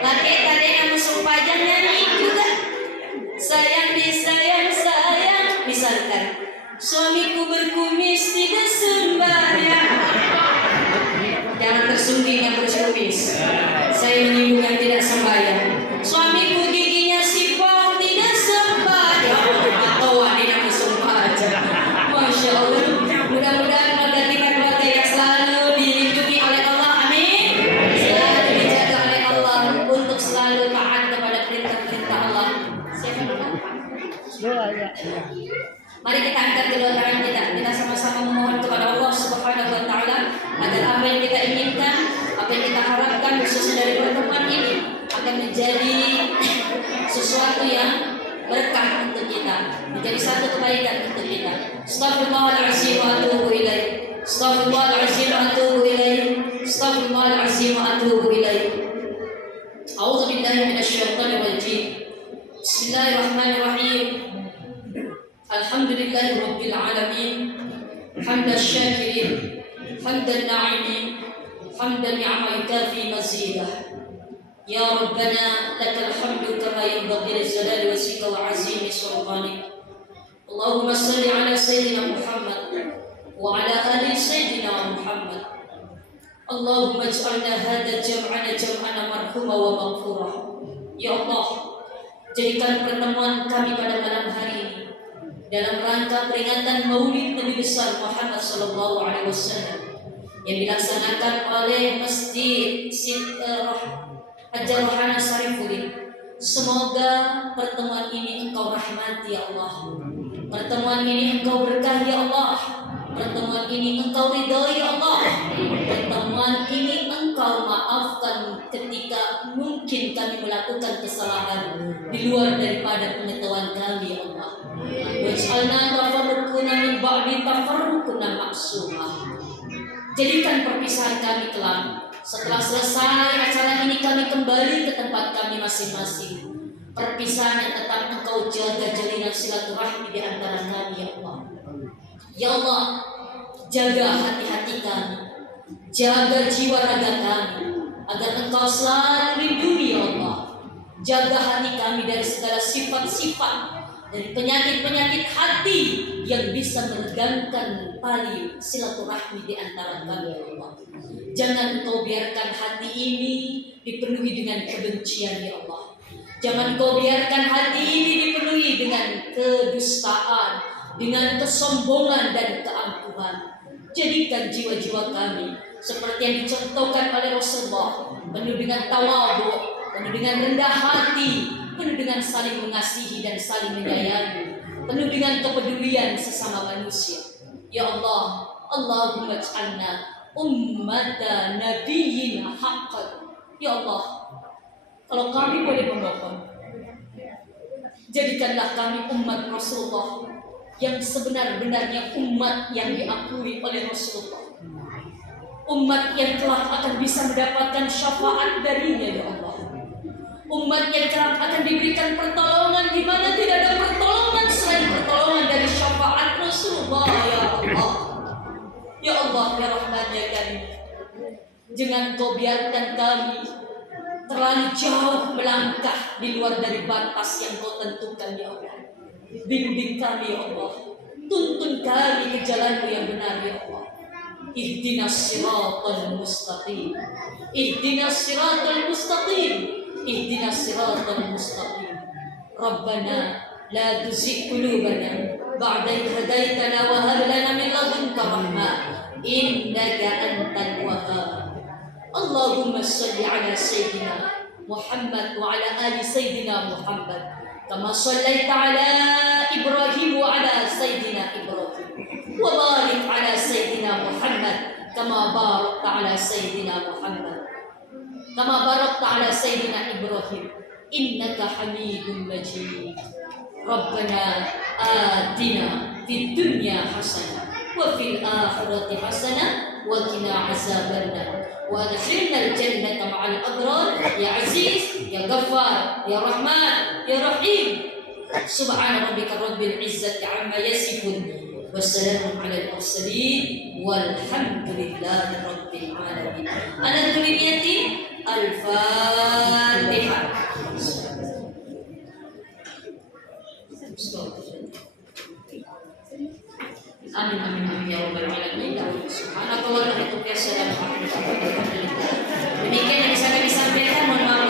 laki tadi musuh pajang nyanyi juga. Sayang disayang sayang, misalkan suamiku berkumis tidak sembahyang. Jangan tersunting yang berkumis. Saya menyinggung yang tidak sembahyang. Suamiku giginya sipong tidak sembahyang. Atau wanita musuh pajang. Masya Allah. Mudah-mudahan keluarga kita keluarga yang selalu dilindungi oleh Allah. Amin. Selalu dijaga oleh Allah untuk selalu taat kepada perintah-perintah Allah. Siapa dulu? Mari kita angkat kedua tangan kita. Kita sama-sama memohon kepada Allah Subhanahu wa taala agar apa yang kita inginkan, apa yang kita harapkan khususnya dari pertemuan ini akan menjadi sesuatu yang berkah untuk kita, menjadi satu kebaikan untuk kita. Astaghfirullahaladzim wa atubu ilaih. Astaghfirullahaladzim wa atubu ilaih. Astaghfirullahaladzim wa atubu ilaih. A'udzu billahi minasyaitonir rajim. Bismillahirrahmanirrahim. Alhamdulillahi rabbil alamin. Hamdan syakirin, hamdan na'imin, hamdan ni'ma yukafi mazidah. Ya Rabbana lakal hamdu kama yanbaghi lijalali wajhika wa 'azimi sultanik. Allahumma salli ala sayyidina Muhammad wa ala ali sayyidina Muhammad. Allahumma ij'alna hadha jam'ana jam'ana marhuma wa maghfurah. Ya Allah, jadikan pertemuan kami pada malam hari ini dalam rangka peringatan Maulid Nabi besar Muhammad sallallahu alaihi wasallam yang dilaksanakan oleh Masjid Hajar Rohana Sarifuddin. Semoga pertemuan ini Engkau rahmati ya Allah. Pertemuan ini Engkau berkahi ya Allah. Pertemuan ini Engkau ridhoi ya Allah. Pertemuan ini Engkau maafkan ketika mungkin kami melakukan kesalahan di luar daripada pengetahuan kami ya Allah. Waj'alna tafarruquna min ba'di tafarruquna maksumah. Jadikan perpisahan kami kelak. Setelah selesai acara ini kami kembali ke tempat kami masing-masing. Perpisahan yang tetap Engkau jaga jalinan silaturahmi di antara kami ya Allah. Ya Allah, jaga hati-hati kami, jaga jiwa raga kami, agar Engkau selalu lindungi ya Allah. Jaga hati kami dari segala sifat-sifat, dari penyakit-penyakit hati yang bisa meregangkan tali silaturahmi di antara kami ya Allah. Jangan Engkau biarkan hati ini dipenuhi dengan kebencian ya Allah. Jangan Engkau biarkan hati ini dipenuhi dengan kedustaan, dengan kesombongan dan keangkuhan. Jadikan jiwa-jiwa kami seperti yang dicontohkan oleh Rasulullah, penuh dengan tawadhu, penuh dengan rendah hati, penuh dengan saling mengasihi dan saling menyayangi, penuh dengan kepedulian sesama manusia. Ya Allah, Allahumma ij'alna ummata nabiyyin haqqan. Ya Allah, kalau kami boleh memohon, jadikanlah kami umat Rasulullah yang sebenar-benarnya umat yang diakui oleh Rasulullah. Umat yang kelak akan bisa mendapatkan syafaat darinya ya Allah. Umat yang kelak akan diberikan pertolongan di mana tidak ada pertolongan selain pertolongan dari syafaat Rasulullah ya Allah. Ya Allah, ya Rahman, ya Karim. Jangan Kau biarkan kami terlalu jauh melangkah di luar dari batas yang Kau tentukan ya Allah. Bimbing kami ya Allah. Tuntun kami ke jalan-Mu yang benar ya Allah. Ihdinas siratal mustaqim. Ihdinas siratal mustaqim. Ihdinas siratal mustaqim. Rabbana la tuzigh qulubana ba'da idh hadaitana wa hab lana min ladunka rahmah innaka antal wahhab. Allahumma shalli ala sayyidina Muhammad wa ala ali sayyidina Muhammad kama shallaita ala Ibrahim wa ala sayyidina Ibrahim wa barik ala sayyidina Muhammad kama barakta ala sayyidina Muhammad kama barakta ala sayyidina Ibrahim innaka Hamidum Majid. Rabbana atina fid dunya hasanah wa fil akhirati hasanah wa qina azabannar wa adkhilna al-jannata ma'al abrar ya aziz ya ghaffar ya rahman ya rahim. Subhana rabbika rabbil izzati amma yasifun wassalamun 'alal mursalin walhamdulillahi rabbil alamin. Ala kulli niyatin al-fatihah. Amin amin amin ya rabbal alamin. Subhanallah wa bihamdihi. Demikian yang bisa kami sampaikan. Mohon maaf